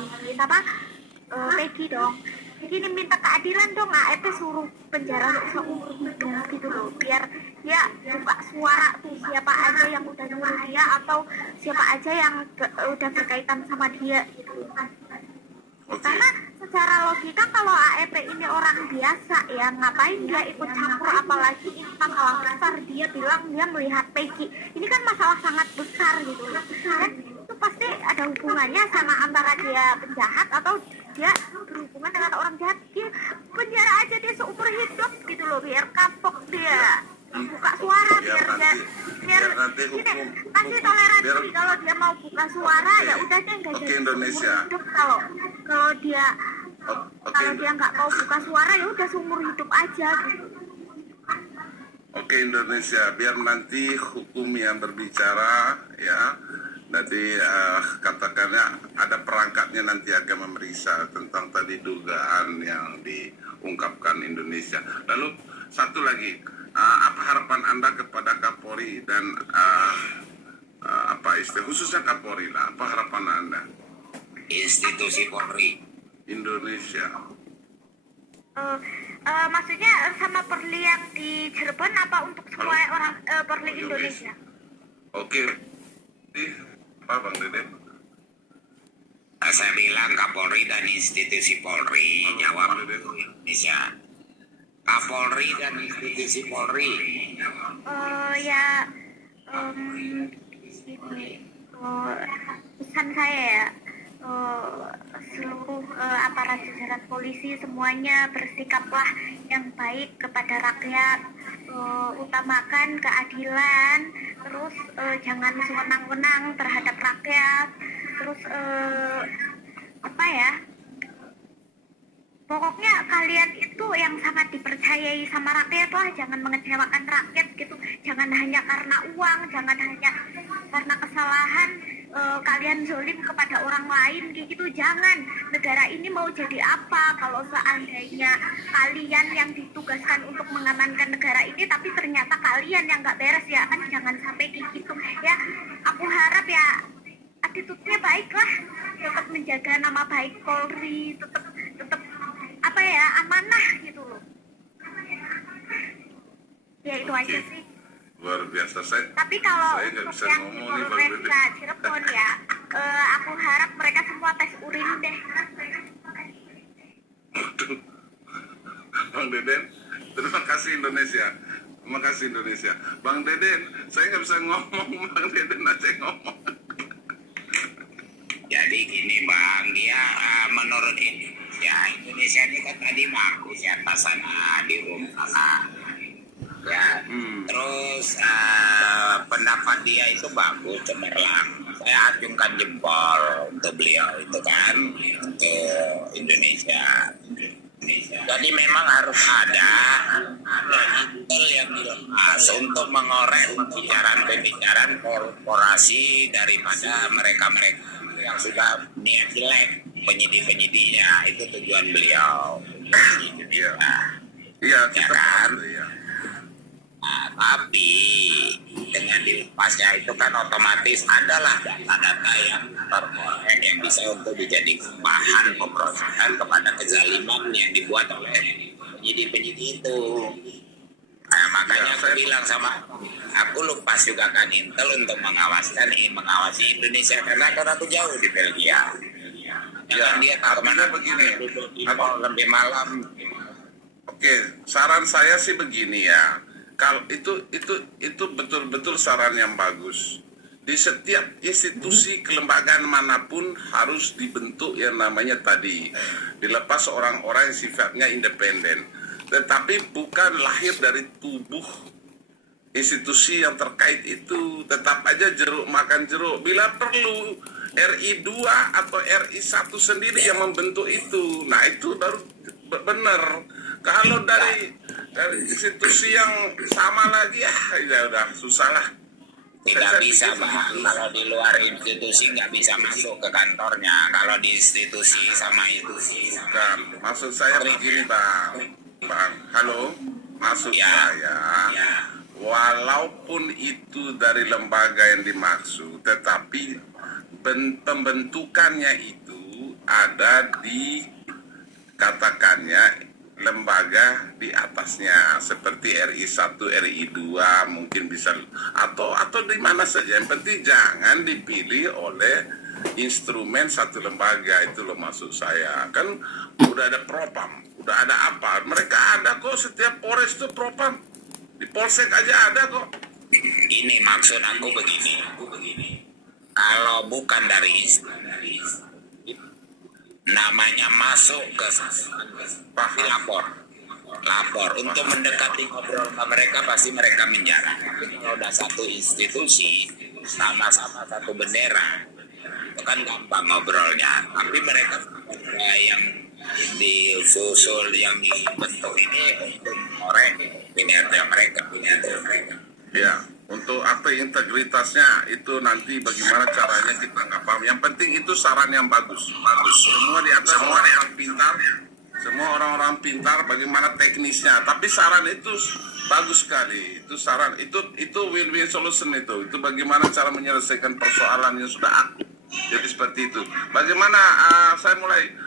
Peggy dong. Gini, minta keadilan dong, AEP suruh penjara seumur hidup gitu loh, biar dia buka suara tuh siapa aja yang udah nyuruh dia atau siapa aja yang udah berkaitan sama dia gitu. Karena secara logika kalau AEP ini orang biasa ya, ngapain dia ikut campur, apalagi ini masalah besar, dia bilang dia melihat Peggy, ini kan masalah sangat besar gitu kan, itu pasti ada hubungannya sama antara dia penjahat atau dia berhubungan dengan orang jahat. Dia penjara aja dia seumur hidup gitu loh, biar kapok dia buka suara, biar nanti gini, kasih toleransi kalau dia mau buka suara ya udah deh nggak jadi Indonesia. seumur hidup. Kalau dia nggak mau buka suara ya udah seumur hidup aja gitu. Oke Indonesia, biar nanti hukum yang berbicara ya, nanti katakannya ada perangkatnya nanti akan memeriksa tentang tadi dugaan yang diungkapkan Indonesia. Lalu satu lagi, apa harapan Anda kepada Kapolri dan khususnya Kapolri lah, apa harapan Anda? Institusi Polri Indonesia. Maksudnya sama Perli yang di Cirebon apa untuk semua orang Perli Indonesia? Oke. Apa Bang Deden? saya bilang Kapolri dan institusi Polri. Jawab Indonesia. Kapolri dan institusi Polri. Pesan saya ya, seluruh aparat jajaran polisi semuanya bersikaplah yang baik kepada rakyat, utamakan keadilan, terus jangan sewenang-wenang terhadap rakyat, terus pokoknya kalian itu yang sangat dipercayai sama rakyat lah, jangan mengecewakan rakyat gitu, jangan hanya karena uang, jangan hanya karena kesalahan kalian zolim kepada orang lain gitu, jangan. Negara ini mau jadi apa kalau seandainya kalian yang ditugaskan untuk mengamankan negara ini tapi ternyata kalian yang nggak beres ya kan, jangan sampai gitu ya. Aku harap ya attitude-nya baik lah, tetap menjaga nama baik Polri, tetap amanah gitu loh ya, itu aja sih. Luar biasa Tapi kalau saya nggak untuk bisa yang ngomong nih Bang Polres Deden. Cirebon ya, aku harap mereka semua tes urin deh. Bang Deden, terima kasih Indonesia. Terima kasih Indonesia. Bang Deden, saya nggak bisa ngomong. Bang Deden aja ngomong. Jadi gini Bang, dia menurut Indonesia ini kan tadi bagus ya, atas sana di rumah sana. Ya, terus pendapat dia itu bagus, cemerlang. Saya acungkan jempol untuk beliau itu kan, untuk Indonesia. Jadi memang harus ada intel yang dilepas untuk mengorek pembicaraan korporasi daripada mereka-mereka yang sudah niat jelek, penyidik-penyidiknya. Itu tujuan beliau. Iya, kita kan? paham, ya. Nah, tapi dengan dilepasnya itu kan otomatis adalah data-data yang terkorek yang bisa untuk dijadikan bahan pemberontakan kepada kezaliman yang dibuat oleh penyidik-penyidik itu. Nah, makanya aku bilang sama aku lepas juga kan Intel untuk mengawasi Indonesia karena aku jauh di Belgia. Jangan dia tak kemana begini. Lebih malam. Oke, saran saya sih begini ya. kalau itu betul-betul saran yang bagus. Di setiap institusi kelembagaan manapun harus dibentuk yang namanya tadi, dilepas orang-orang yang sifatnya independen, tetapi bukan lahir dari tubuh institusi yang terkait itu. Tetap aja jeruk makan jeruk. Bila perlu RI 2 atau RI 1 sendiri yang membentuk itu. Nah itu baru benar. Kalau dari institusi yang sama lagi ya udah susah lah. Tidak bisa Bang, kalau di luar institusi nggak bisa masuk ke kantornya. Kalau di institusi sama itu sih. Bukan, maksud saya begini Bang. Halo, maksud saya, walaupun itu dari lembaga yang dimaksud, tetapi pembentukannya itu ada di katakannya lembaga di atasnya seperti RI 1, RI 2 mungkin bisa atau di mana saja. Yang penting jangan dipilih oleh instrumen satu lembaga, itu loh maksud saya. Kan udah ada propam, udah ada apa? Mereka ada kok, setiap Polres itu propam. Di Polsek aja ada kok. Ini maksud aku begini. Kalau bukan dari namanya masuk ke lapor untuk mendekati ngobrol sama mereka, pasti mereka menjarah. Tapi kalau udah satu institusi sama-sama satu bendera, itu kan gampang ngobrolnya. Tapi mereka yang disusul, yang dibentuk ini untuk orang kinerja mereka. Ya, untuk apa integritasnya itu nanti bagaimana caranya kita nggak paham. Yang penting itu saran yang bagus. Semua di atas orang pintar, semua orang-orang pintar bagaimana teknisnya. Tapi saran itu bagus sekali. Itu saran itu win-win solution itu. Itu bagaimana cara menyelesaikan persoalan yang sudah akut. Jadi seperti itu. Bagaimana saya mulai.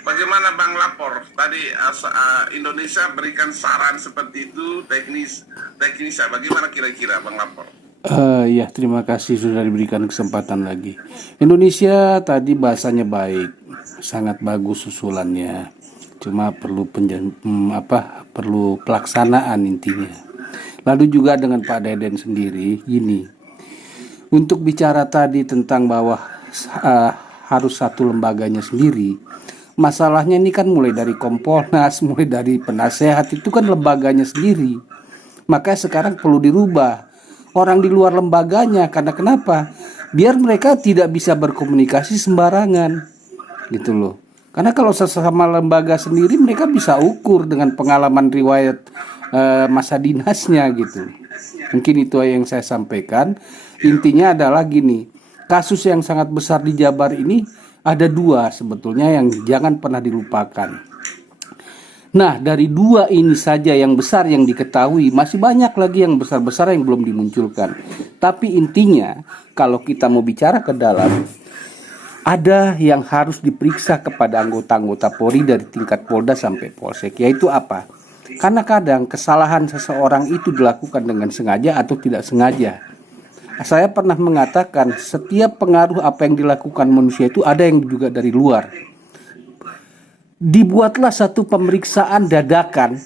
Bagaimana Bang lapor tadi Indonesia berikan saran seperti itu teknisnya bagaimana kira-kira Bang lapor? Ya terima kasih sudah diberikan kesempatan lagi. Indonesia tadi bahasanya baik, sangat bagus usulannya. Cuma perlu perlu pelaksanaan intinya. Lalu juga dengan Pak Deden sendiri gini. Untuk bicara tadi tentang bahwa harus satu lembaganya sendiri. Masalahnya ini kan mulai dari Kompolnas, mulai dari penasehat, itu kan lembaganya sendiri. Makanya sekarang perlu dirubah orang di luar lembaganya. Karena kenapa? Biar mereka tidak bisa berkomunikasi sembarangan gitu loh. Karena kalau sesama lembaga sendiri mereka bisa ukur dengan pengalaman riwayat masa dinasnya gitu. Mungkin itu yang saya sampaikan. Intinya adalah gini, kasus yang sangat besar di Jabar ini ada dua sebetulnya yang jangan pernah dilupakan. Nah, dari dua ini saja yang besar yang diketahui, masih banyak lagi yang besar-besar yang belum dimunculkan. Tapi intinya, kalau kita mau bicara ke dalam, ada yang harus diperiksa kepada anggota-anggota Polri dari tingkat Polda sampai Polsek, yaitu apa? Karena kadang kesalahan seseorang itu dilakukan dengan sengaja atau tidak sengaja. Saya pernah mengatakan setiap pengaruh apa yang dilakukan manusia itu ada yang juga dari luar. Dibuatlah satu pemeriksaan dadakan,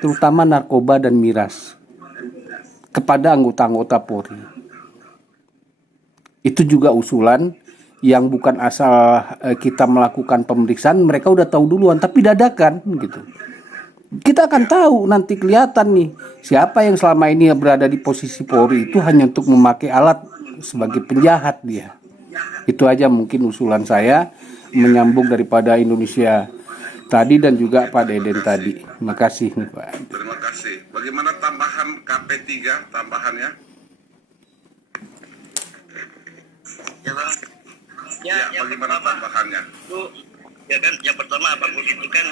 terutama narkoba dan miras, kepada anggota-anggota Polri. Itu juga usulan yang bukan asal kita melakukan pemeriksaan, mereka udah tahu duluan, tapi dadakan gitu. Kita akan tahu nanti kelihatan nih siapa yang selama ini berada di posisi Polri itu hanya untuk memakai alat sebagai penjahat dia. Itu aja mungkin usulan saya menyambung daripada Indonesia tadi dan juga Pak Deden tadi. Terima kasih nih Pak. Terima kasih. Bagaimana tambahan KP3 tambahannya? Ya Bang. Ya, bagaimana tambahannya? Ya kan, yang pertama apapun itu kan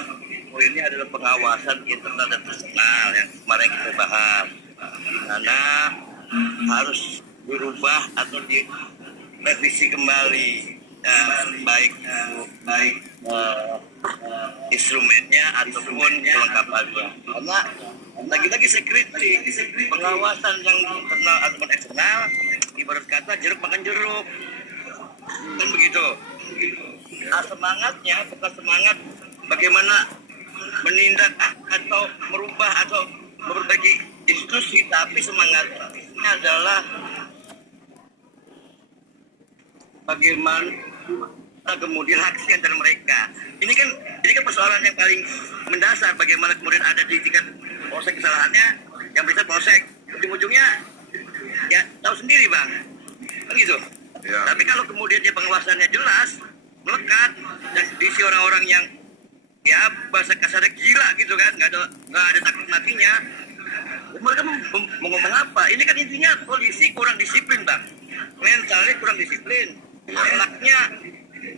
ini adalah pengawasan internal dan eksternal yang kemarin kita bahas, di mana harus dirubah atau direvisi kembali baik instrumennya ataupun kelengkapannya. Karena lagi-lagi saya kritik pengawasan yang internal ataupun eksternal, ibarat kata jeruk makan jeruk, kan begitu. Semangatnya bukan semangat bagaimana menindak atau merubah atau memperbaiki diskusi, tapi semangatnya adalah bagaimana kemudian hak dan mereka. Ini kan persoalan yang paling mendasar, bagaimana kemudian ada di tingkat polsek kesalahannya, yang bisa polsek ujung-ujungnya ya tahu sendiri bang, kan gitu. Ya. Tapi kalau kemudian dia pengawasannya jelas, melekat dan diisi orang-orang yang ya bahasa kasarnya gila gitu kan, nggak ada takut matinya, mereka mau ngomong apa? Ini kan intinya polisi kurang disiplin bang, mentalnya kurang disiplin, akhlaknya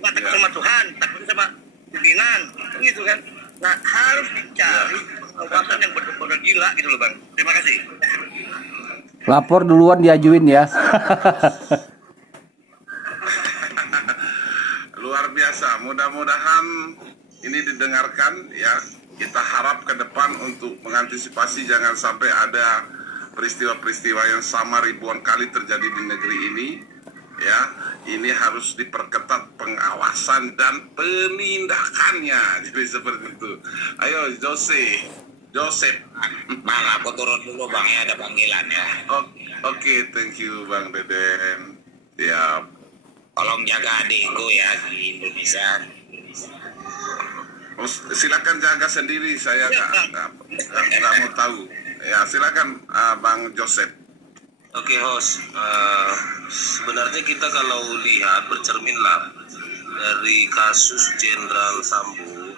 nggak takut sama Tuhan, takut sama pimpinan, gitu kan. Nah harus dicari pengawasan yang benar-benar gila gitu loh bang. Terima kasih. Lapor duluan diajuin ya. Luar biasa, mudah-mudahan ini didengarkan ya. Kita harap ke depan untuk mengantisipasi jangan sampai ada peristiwa-peristiwa yang sama ribuan kali terjadi di negeri ini ya. Ini harus diperketat pengawasan dan penindakannya. Jadi seperti itu. Ayo Joseph. Bang, aku turun dulu bang ya, ada panggilan ya. Oke, thank you Bang Deden. Ya, Tolong jaga adikku ya di Indonesia. silakan jaga sendiri, saya nggak mau tahu. Ya, silakan Bang Joseph. Oke host, sebenarnya kita kalau lihat bercerminlah dari kasus Jenderal Sambo,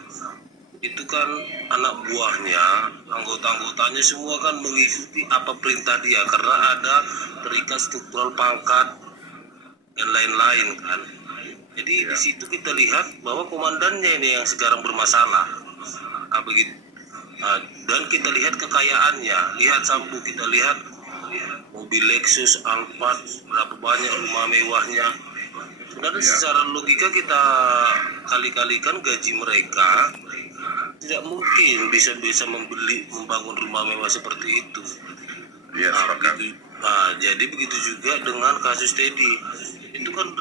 itu kan anak buahnya, anggota-anggotanya semua kan mengikuti apa perintah dia karena ada terikat struktural pangkat dan lain-lain kan. Jadi di situ kita lihat bahwa komandannya ini yang sekarang bermasalah. Begitu. Dan kita lihat kekayaannya, lihat Sambo, kita lihat mobil Lexus, Alphard, berapa banyak rumah mewahnya. Sebenarnya secara logika kita kali-kalikan gaji mereka, tidak mungkin bisa membangun rumah mewah seperti itu. Ya, Jadi begitu juga dengan kasus Teddy. Itu kan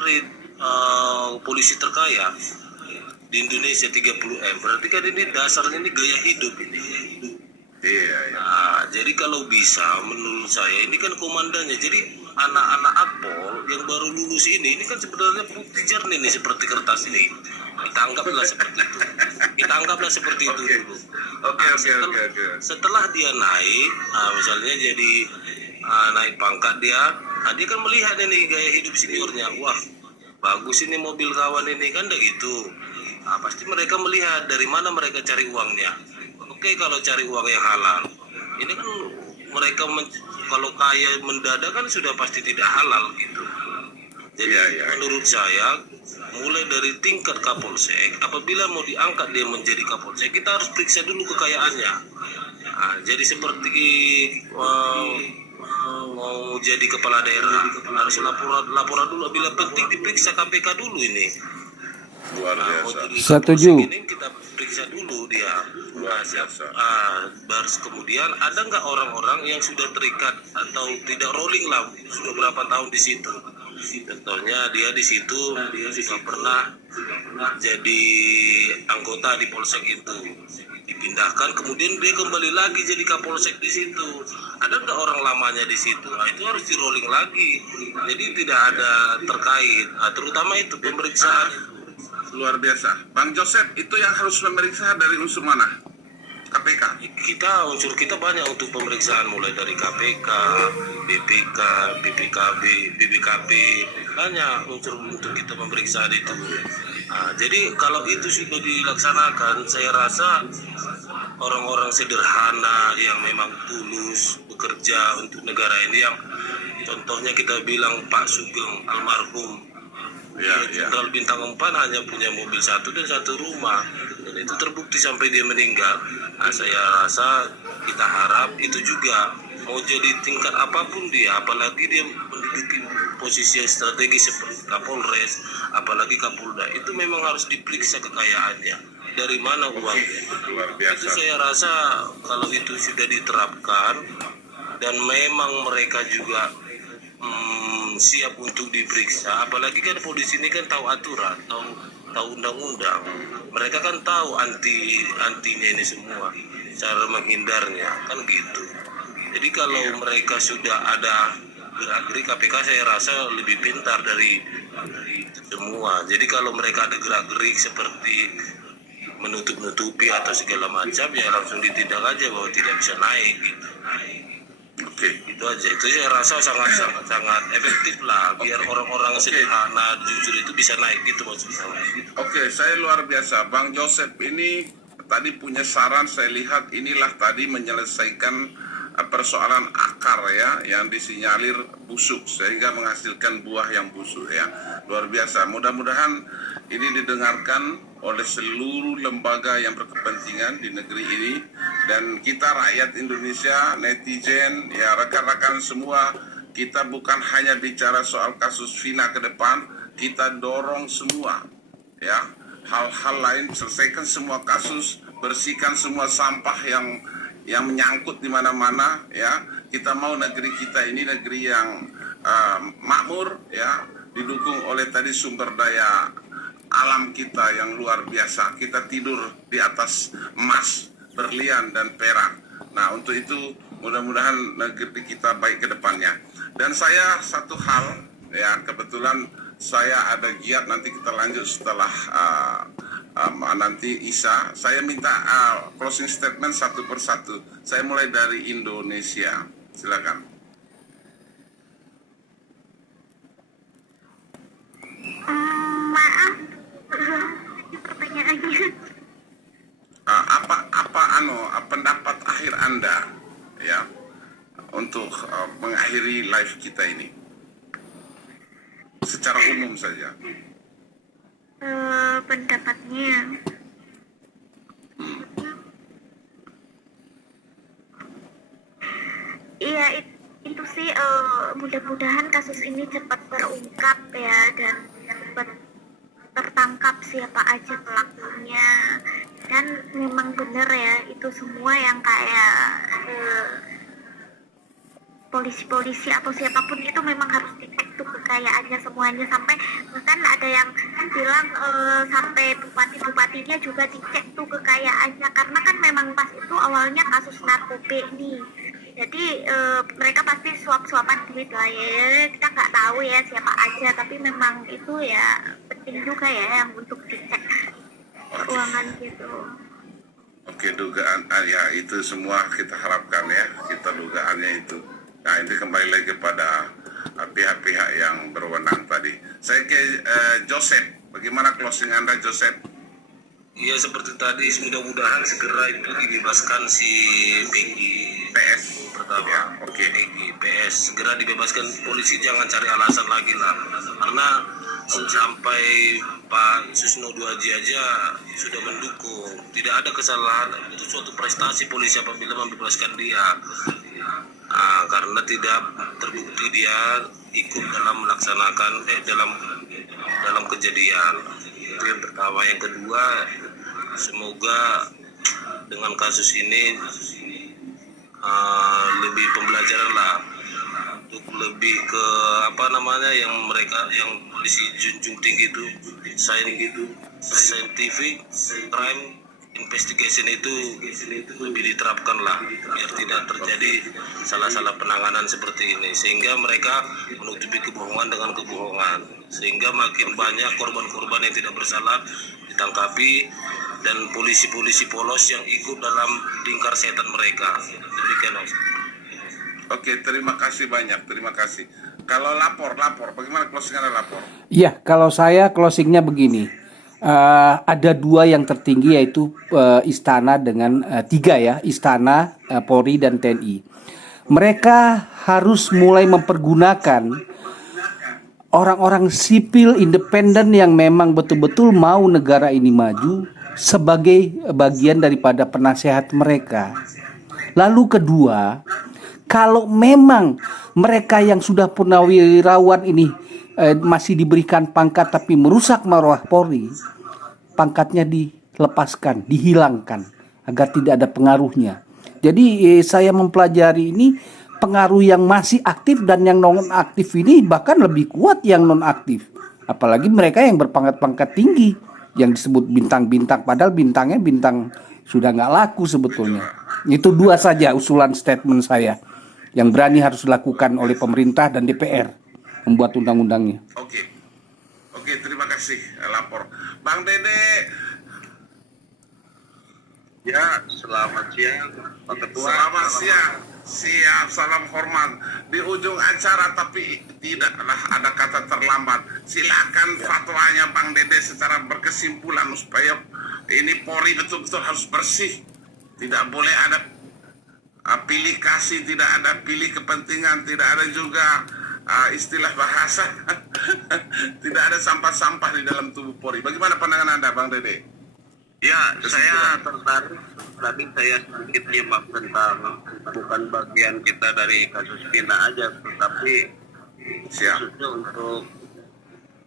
polisi terkaya di Indonesia 30M. Berarti kan ini dasarnya ini gaya hidup ini. Iya. Jadi kalau bisa menurut saya ini kan komandannya. Jadi anak-anak Akpol yang baru lulus ini kan sebenarnya putih jernih nih seperti kertas ini. Kita anggaplah seperti itu. Dulu. Oke. Setelah dia naik, misalnya jadi naik pangkat dia kan melihat ini gaya hidup seniornya. Wah, bagus ini mobil kawan ini kan udah gitu. Pasti mereka melihat dari mana mereka cari uangnya. Oke, kalau cari uang yang halal, ini kan mereka kalau kaya mendadak kan sudah pasti tidak halal gitu. Jadi menurut saya mulai dari tingkat Kapolsek, apabila mau diangkat dia menjadi Kapolsek, kita harus periksa dulu kekayaannya. Jadi seperti mau jadi kepala daerah harus laporan dulu, bila penting diperiksa KPK dulu ini. Luar biasa. Setuju. Ini kita periksa dulu dia. Baru kemudian ada nggak orang-orang yang sudah terikat atau tidak rolling lah, sudah berapa tahun di situ. Contohnya dia di situ dia juga pernah jadi anggota di polsek itu, dipindahkan kemudian dia kembali lagi jadi kapolsek di situ. Ada nggak orang lamanya di situ? Itu harus di rolling lagi. Jadi tidak ada terkait, terutama itu pemeriksaan. Luar biasa. Bang Joseph, itu yang harus memeriksa dari unsur mana? KPK? Unsur kita banyak untuk pemeriksaan, mulai dari KPK, BPK, BPKB, banyak unsur untuk kita pemeriksaan itu. Jadi kalau itu sudah dilaksanakan, saya rasa orang-orang sederhana yang memang tulus bekerja untuk negara ini, yang contohnya kita bilang Pak Sugeng almarhum, Jenderal Bintang 4 hanya punya mobil satu dan satu rumah, dan itu terbukti sampai dia meninggal. Saya rasa kita harap itu juga mau jadi tingkat apapun dia, apalagi dia menduduki posisi yang strategis seperti Kapolres, apalagi Kapolda, itu memang harus diperiksa kekayaannya, dari mana uangnya. Luar biasa. Itu saya rasa kalau itu sudah diterapkan dan memang mereka juga siap untuk diperiksa, apalagi kan polisi ini kan tahu aturan, tahu undang-undang, mereka kan tahu antinya ini semua, cara menghindarnya kan gitu. Jadi kalau mereka sudah ada gerak-gerik, KPK saya rasa lebih pintar dari itu semua. Jadi kalau mereka ada gerak-gerik seperti menutup-nutupi atau segala macam, ya langsung ditindak aja bahwa tidak bisa naik gitu. Oke. Itu aja. Itu saya rasa sangat efektif lah, biar orang-orang sederhana jujur itu bisa naik gitu maksudnya. Oke, saya luar biasa. Bang Joseph ini tadi punya saran, saya lihat inilah tadi menyelesaikan persoalan akar ya, yang disinyalir busuk sehingga menghasilkan buah yang busuk ya. Luar biasa. Mudah-mudahan ini didengarkan oleh seluruh lembaga yang berkepentingan di negeri ini, dan kita rakyat Indonesia, netizen, ya rekan-rekan semua, kita bukan hanya bicara soal kasus Vina ke depan, kita dorong semua ya, hal-hal lain, selesaikan semua kasus, bersihkan semua sampah yang menyangkut di mana-mana ya. Kita mau negeri kita ini negeri yang makmur ya, didukung oleh tadi sumber daya alam kita yang luar biasa. Kita tidur di atas emas, berlian dan perak. Nah, untuk itu mudah-mudahan negeri kita baik ke depannya. Dan saya satu hal ya, kebetulan saya ada giat, nanti kita lanjut setelah nanti Isa. Saya minta closing statement satu persatu. Saya mulai dari Indonesia. Silakan. Maaf, pertanyaannya. Apa pendapat akhir Anda ya untuk mengakhiri live kita ini secara umum saja? Pendapatnya iya, itu sih mudah-mudahan kasus ini cepat terungkap ya, dan cepat tertangkap siapa aja pelakunya. Dan memang benar ya, itu semua yang kayak polisi-polisi atau siapapun itu memang harus dicek tuh kekayaannya semuanya, sampai bahkan ada yang bilang sampai bupati-bupatinya juga dicek tuh kekayaannya, karena kan memang pas itu awalnya kasus narkoba nih. Jadi mereka pasti suap-suapan duit lah ya, kita nggak tahu ya siapa aja, tapi memang itu ya penting juga ya yang untuk dicek keuangan gitu. Oke, dugaan ya itu semua kita harapkan ya, kita dugaannya itu. Nah, ini kembali lagi kepada pihak-pihak yang berwenang tadi. Saya ke Joseph, bagaimana closing Anda Joseph? Iya, seperti tadi, mudah-mudahan segera itu dibebaskan si Peggy PS pertama. ya, oke. Peggy PS segera dibebaskan, polisi jangan cari alasan lagi lah, karena sampai Pak Susno Duaji aja sudah mendukung, tidak ada kesalahan. Itu suatu prestasi polisi apabila membebaskan dia. Karena tidak terbukti dia ikut dalam melaksanakan dalam kejadian. Itu yang pertama. Yang kedua, semoga dengan kasus ini lebih pembelajaran lah, untuk lebih ke yang polisi junjung tinggi itu, scientific crime investigation itu lebih diterapkan lah, biar tidak terjadi salah-salah penanganan seperti ini, sehingga mereka menutupi kebohongan dengan kebohongan, sehingga makin banyak korban-korban yang tidak bersalah ditangkapi, dan polisi-polisi polos yang ikut dalam lingkar setan mereka. Demikian, Mas. Oke, terima kasih banyak, terima kasih. Kalau lapor, bagaimana closing Anda lapor? Iya, kalau saya closingnya begini. Ada dua yang tertinggi, yaitu Istana dengan tiga ya, Istana, Polri dan TNI. Mereka harus mulai mempergunakan orang-orang sipil independen yang memang betul-betul mau negara ini maju sebagai bagian daripada penasehat mereka. Lalu kedua, kalau memang mereka yang sudah purnawirawan ini masih diberikan pangkat tapi merusak marwah Polri, pangkatnya dilepaskan, dihilangkan agar tidak ada pengaruhnya. Jadi saya mempelajari ini, pengaruh yang masih aktif dan yang non aktif ini bahkan lebih kuat yang non aktif. Apalagi mereka yang berpangkat-pangkat tinggi yang disebut bintang-bintang, padahal bintangnya bintang sudah nggak laku sebetulnya. Itu dua saja usulan statement saya. Yang berani harus dilakukan oleh pemerintah dan DPR membuat undang-undangnya. Oke, terima kasih lapor. Bang Dede. Ya, selamat siang Pak Ketua. Selamat siang. Siap, salam hormat. Di ujung acara tapi tidaklah ada kata terlambat. Silakan fatwanya Bang Dede secara berkesimpulan supaya ini Polri betul-betul harus bersih. Tidak boleh ada pilih kasih, tidak ada pilih kepentingan, tidak ada juga istilah bahasa tidak ada sampah-sampah di dalam tubuh Polri. Bagaimana pandangan Anda, Bang Dede? Ya, saya tertarik tadi saya sedikit nyimak tentang bukan bagian kita dari kasus Pina aja, tetapi khususnya untuk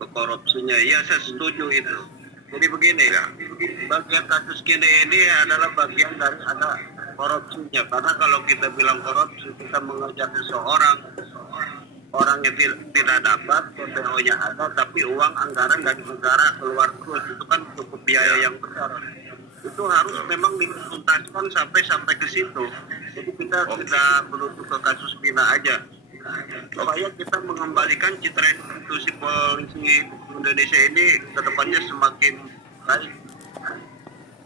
korupsinya. Ya, saya setuju itu. Jadi begini, bagian kasus Kini ini adalah bagian dari ada korupsinya. Karena kalau kita bilang korupsi, kita mengejar seseorang, orangnya tidak dapat, PPO-nya ada, tapi uang anggaran dari negara keluar terus, itu kan cukup biaya yang besar. Itu harus memang dituntaskan sampai ke situ. Jadi kita tidak menutup ke kasus Pina aja. Supaya kita mengembalikan citra institusi polisi Indonesia ini ke depannya semakin baik.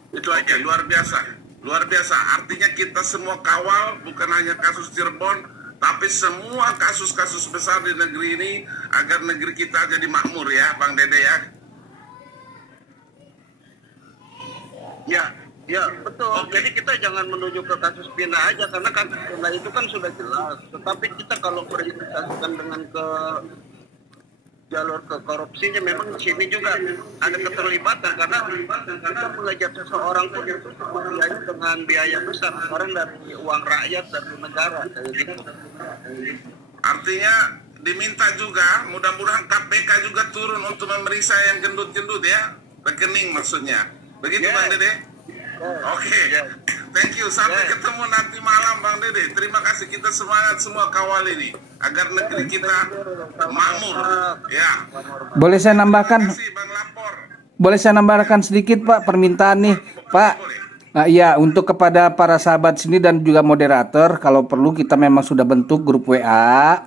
Itu aja, luar biasa. Artinya kita semua kawal, bukan hanya kasus Cirebon, tapi semua kasus-kasus besar di negeri ini agar negeri kita jadi makmur ya, Bang Dede ya. Ya betul. Jadi kita jangan menuju ke kasus Pina aja, karena kasus Pina itu kan sudah jelas. Tetapi kita kalau berinvestasikan dengan ke jalur ke korupsinya, memang di sini juga ada keterlibatan, karena kita mengejar seseorang pun itu dengan biaya besar, karena dari uang rakyat, dari negara. Artinya diminta juga, mudah-mudahan KPK juga turun untuk memeriksa yang gendut-gendut ya, rekening maksudnya. Begitu Bang Dede? Oke. Thank you. Sampai ketemu nanti malam Bang Dede. Terima kasih, kita semangat semua kawal ini agar negeri kita makmur. Ya. Boleh saya nambahkan? Terima kasih Bang Lapor. Boleh saya nambahkan sedikit Pak permintaan nih Pak? Nah, iya, untuk kepada para sahabat sini dan juga moderator, kalau perlu kita memang sudah bentuk grup WA.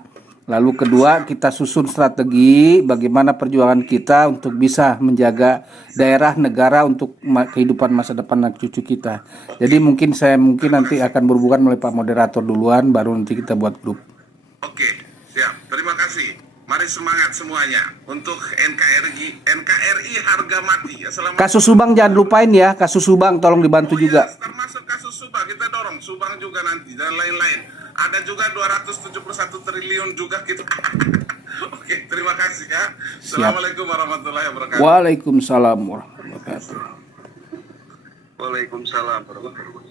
Lalu kedua, kita susun strategi bagaimana perjuangan kita untuk bisa menjaga daerah, negara untuk kehidupan masa depan anak cucu kita. Jadi mungkin nanti akan berhubungan oleh Pak Moderator duluan, baru nanti kita buat grup. Oke, siap. Terima kasih. Mari semangat semuanya untuk NKRI harga mati. Kasus Subang jangan lupain ya, kasus Subang tolong dibantu juga. Termasuk kasus Subang, kita dorong Subang juga nanti dan lain-lain. Ada juga 271 triliun juga kita. Oke, terima kasih ya. Assalamualaikum warahmatullahi wabarakatuh. Waalaikumsalam warahmatullahi wabarakatuh. Waalaikumsalam warahmatullahi wabarakatuh.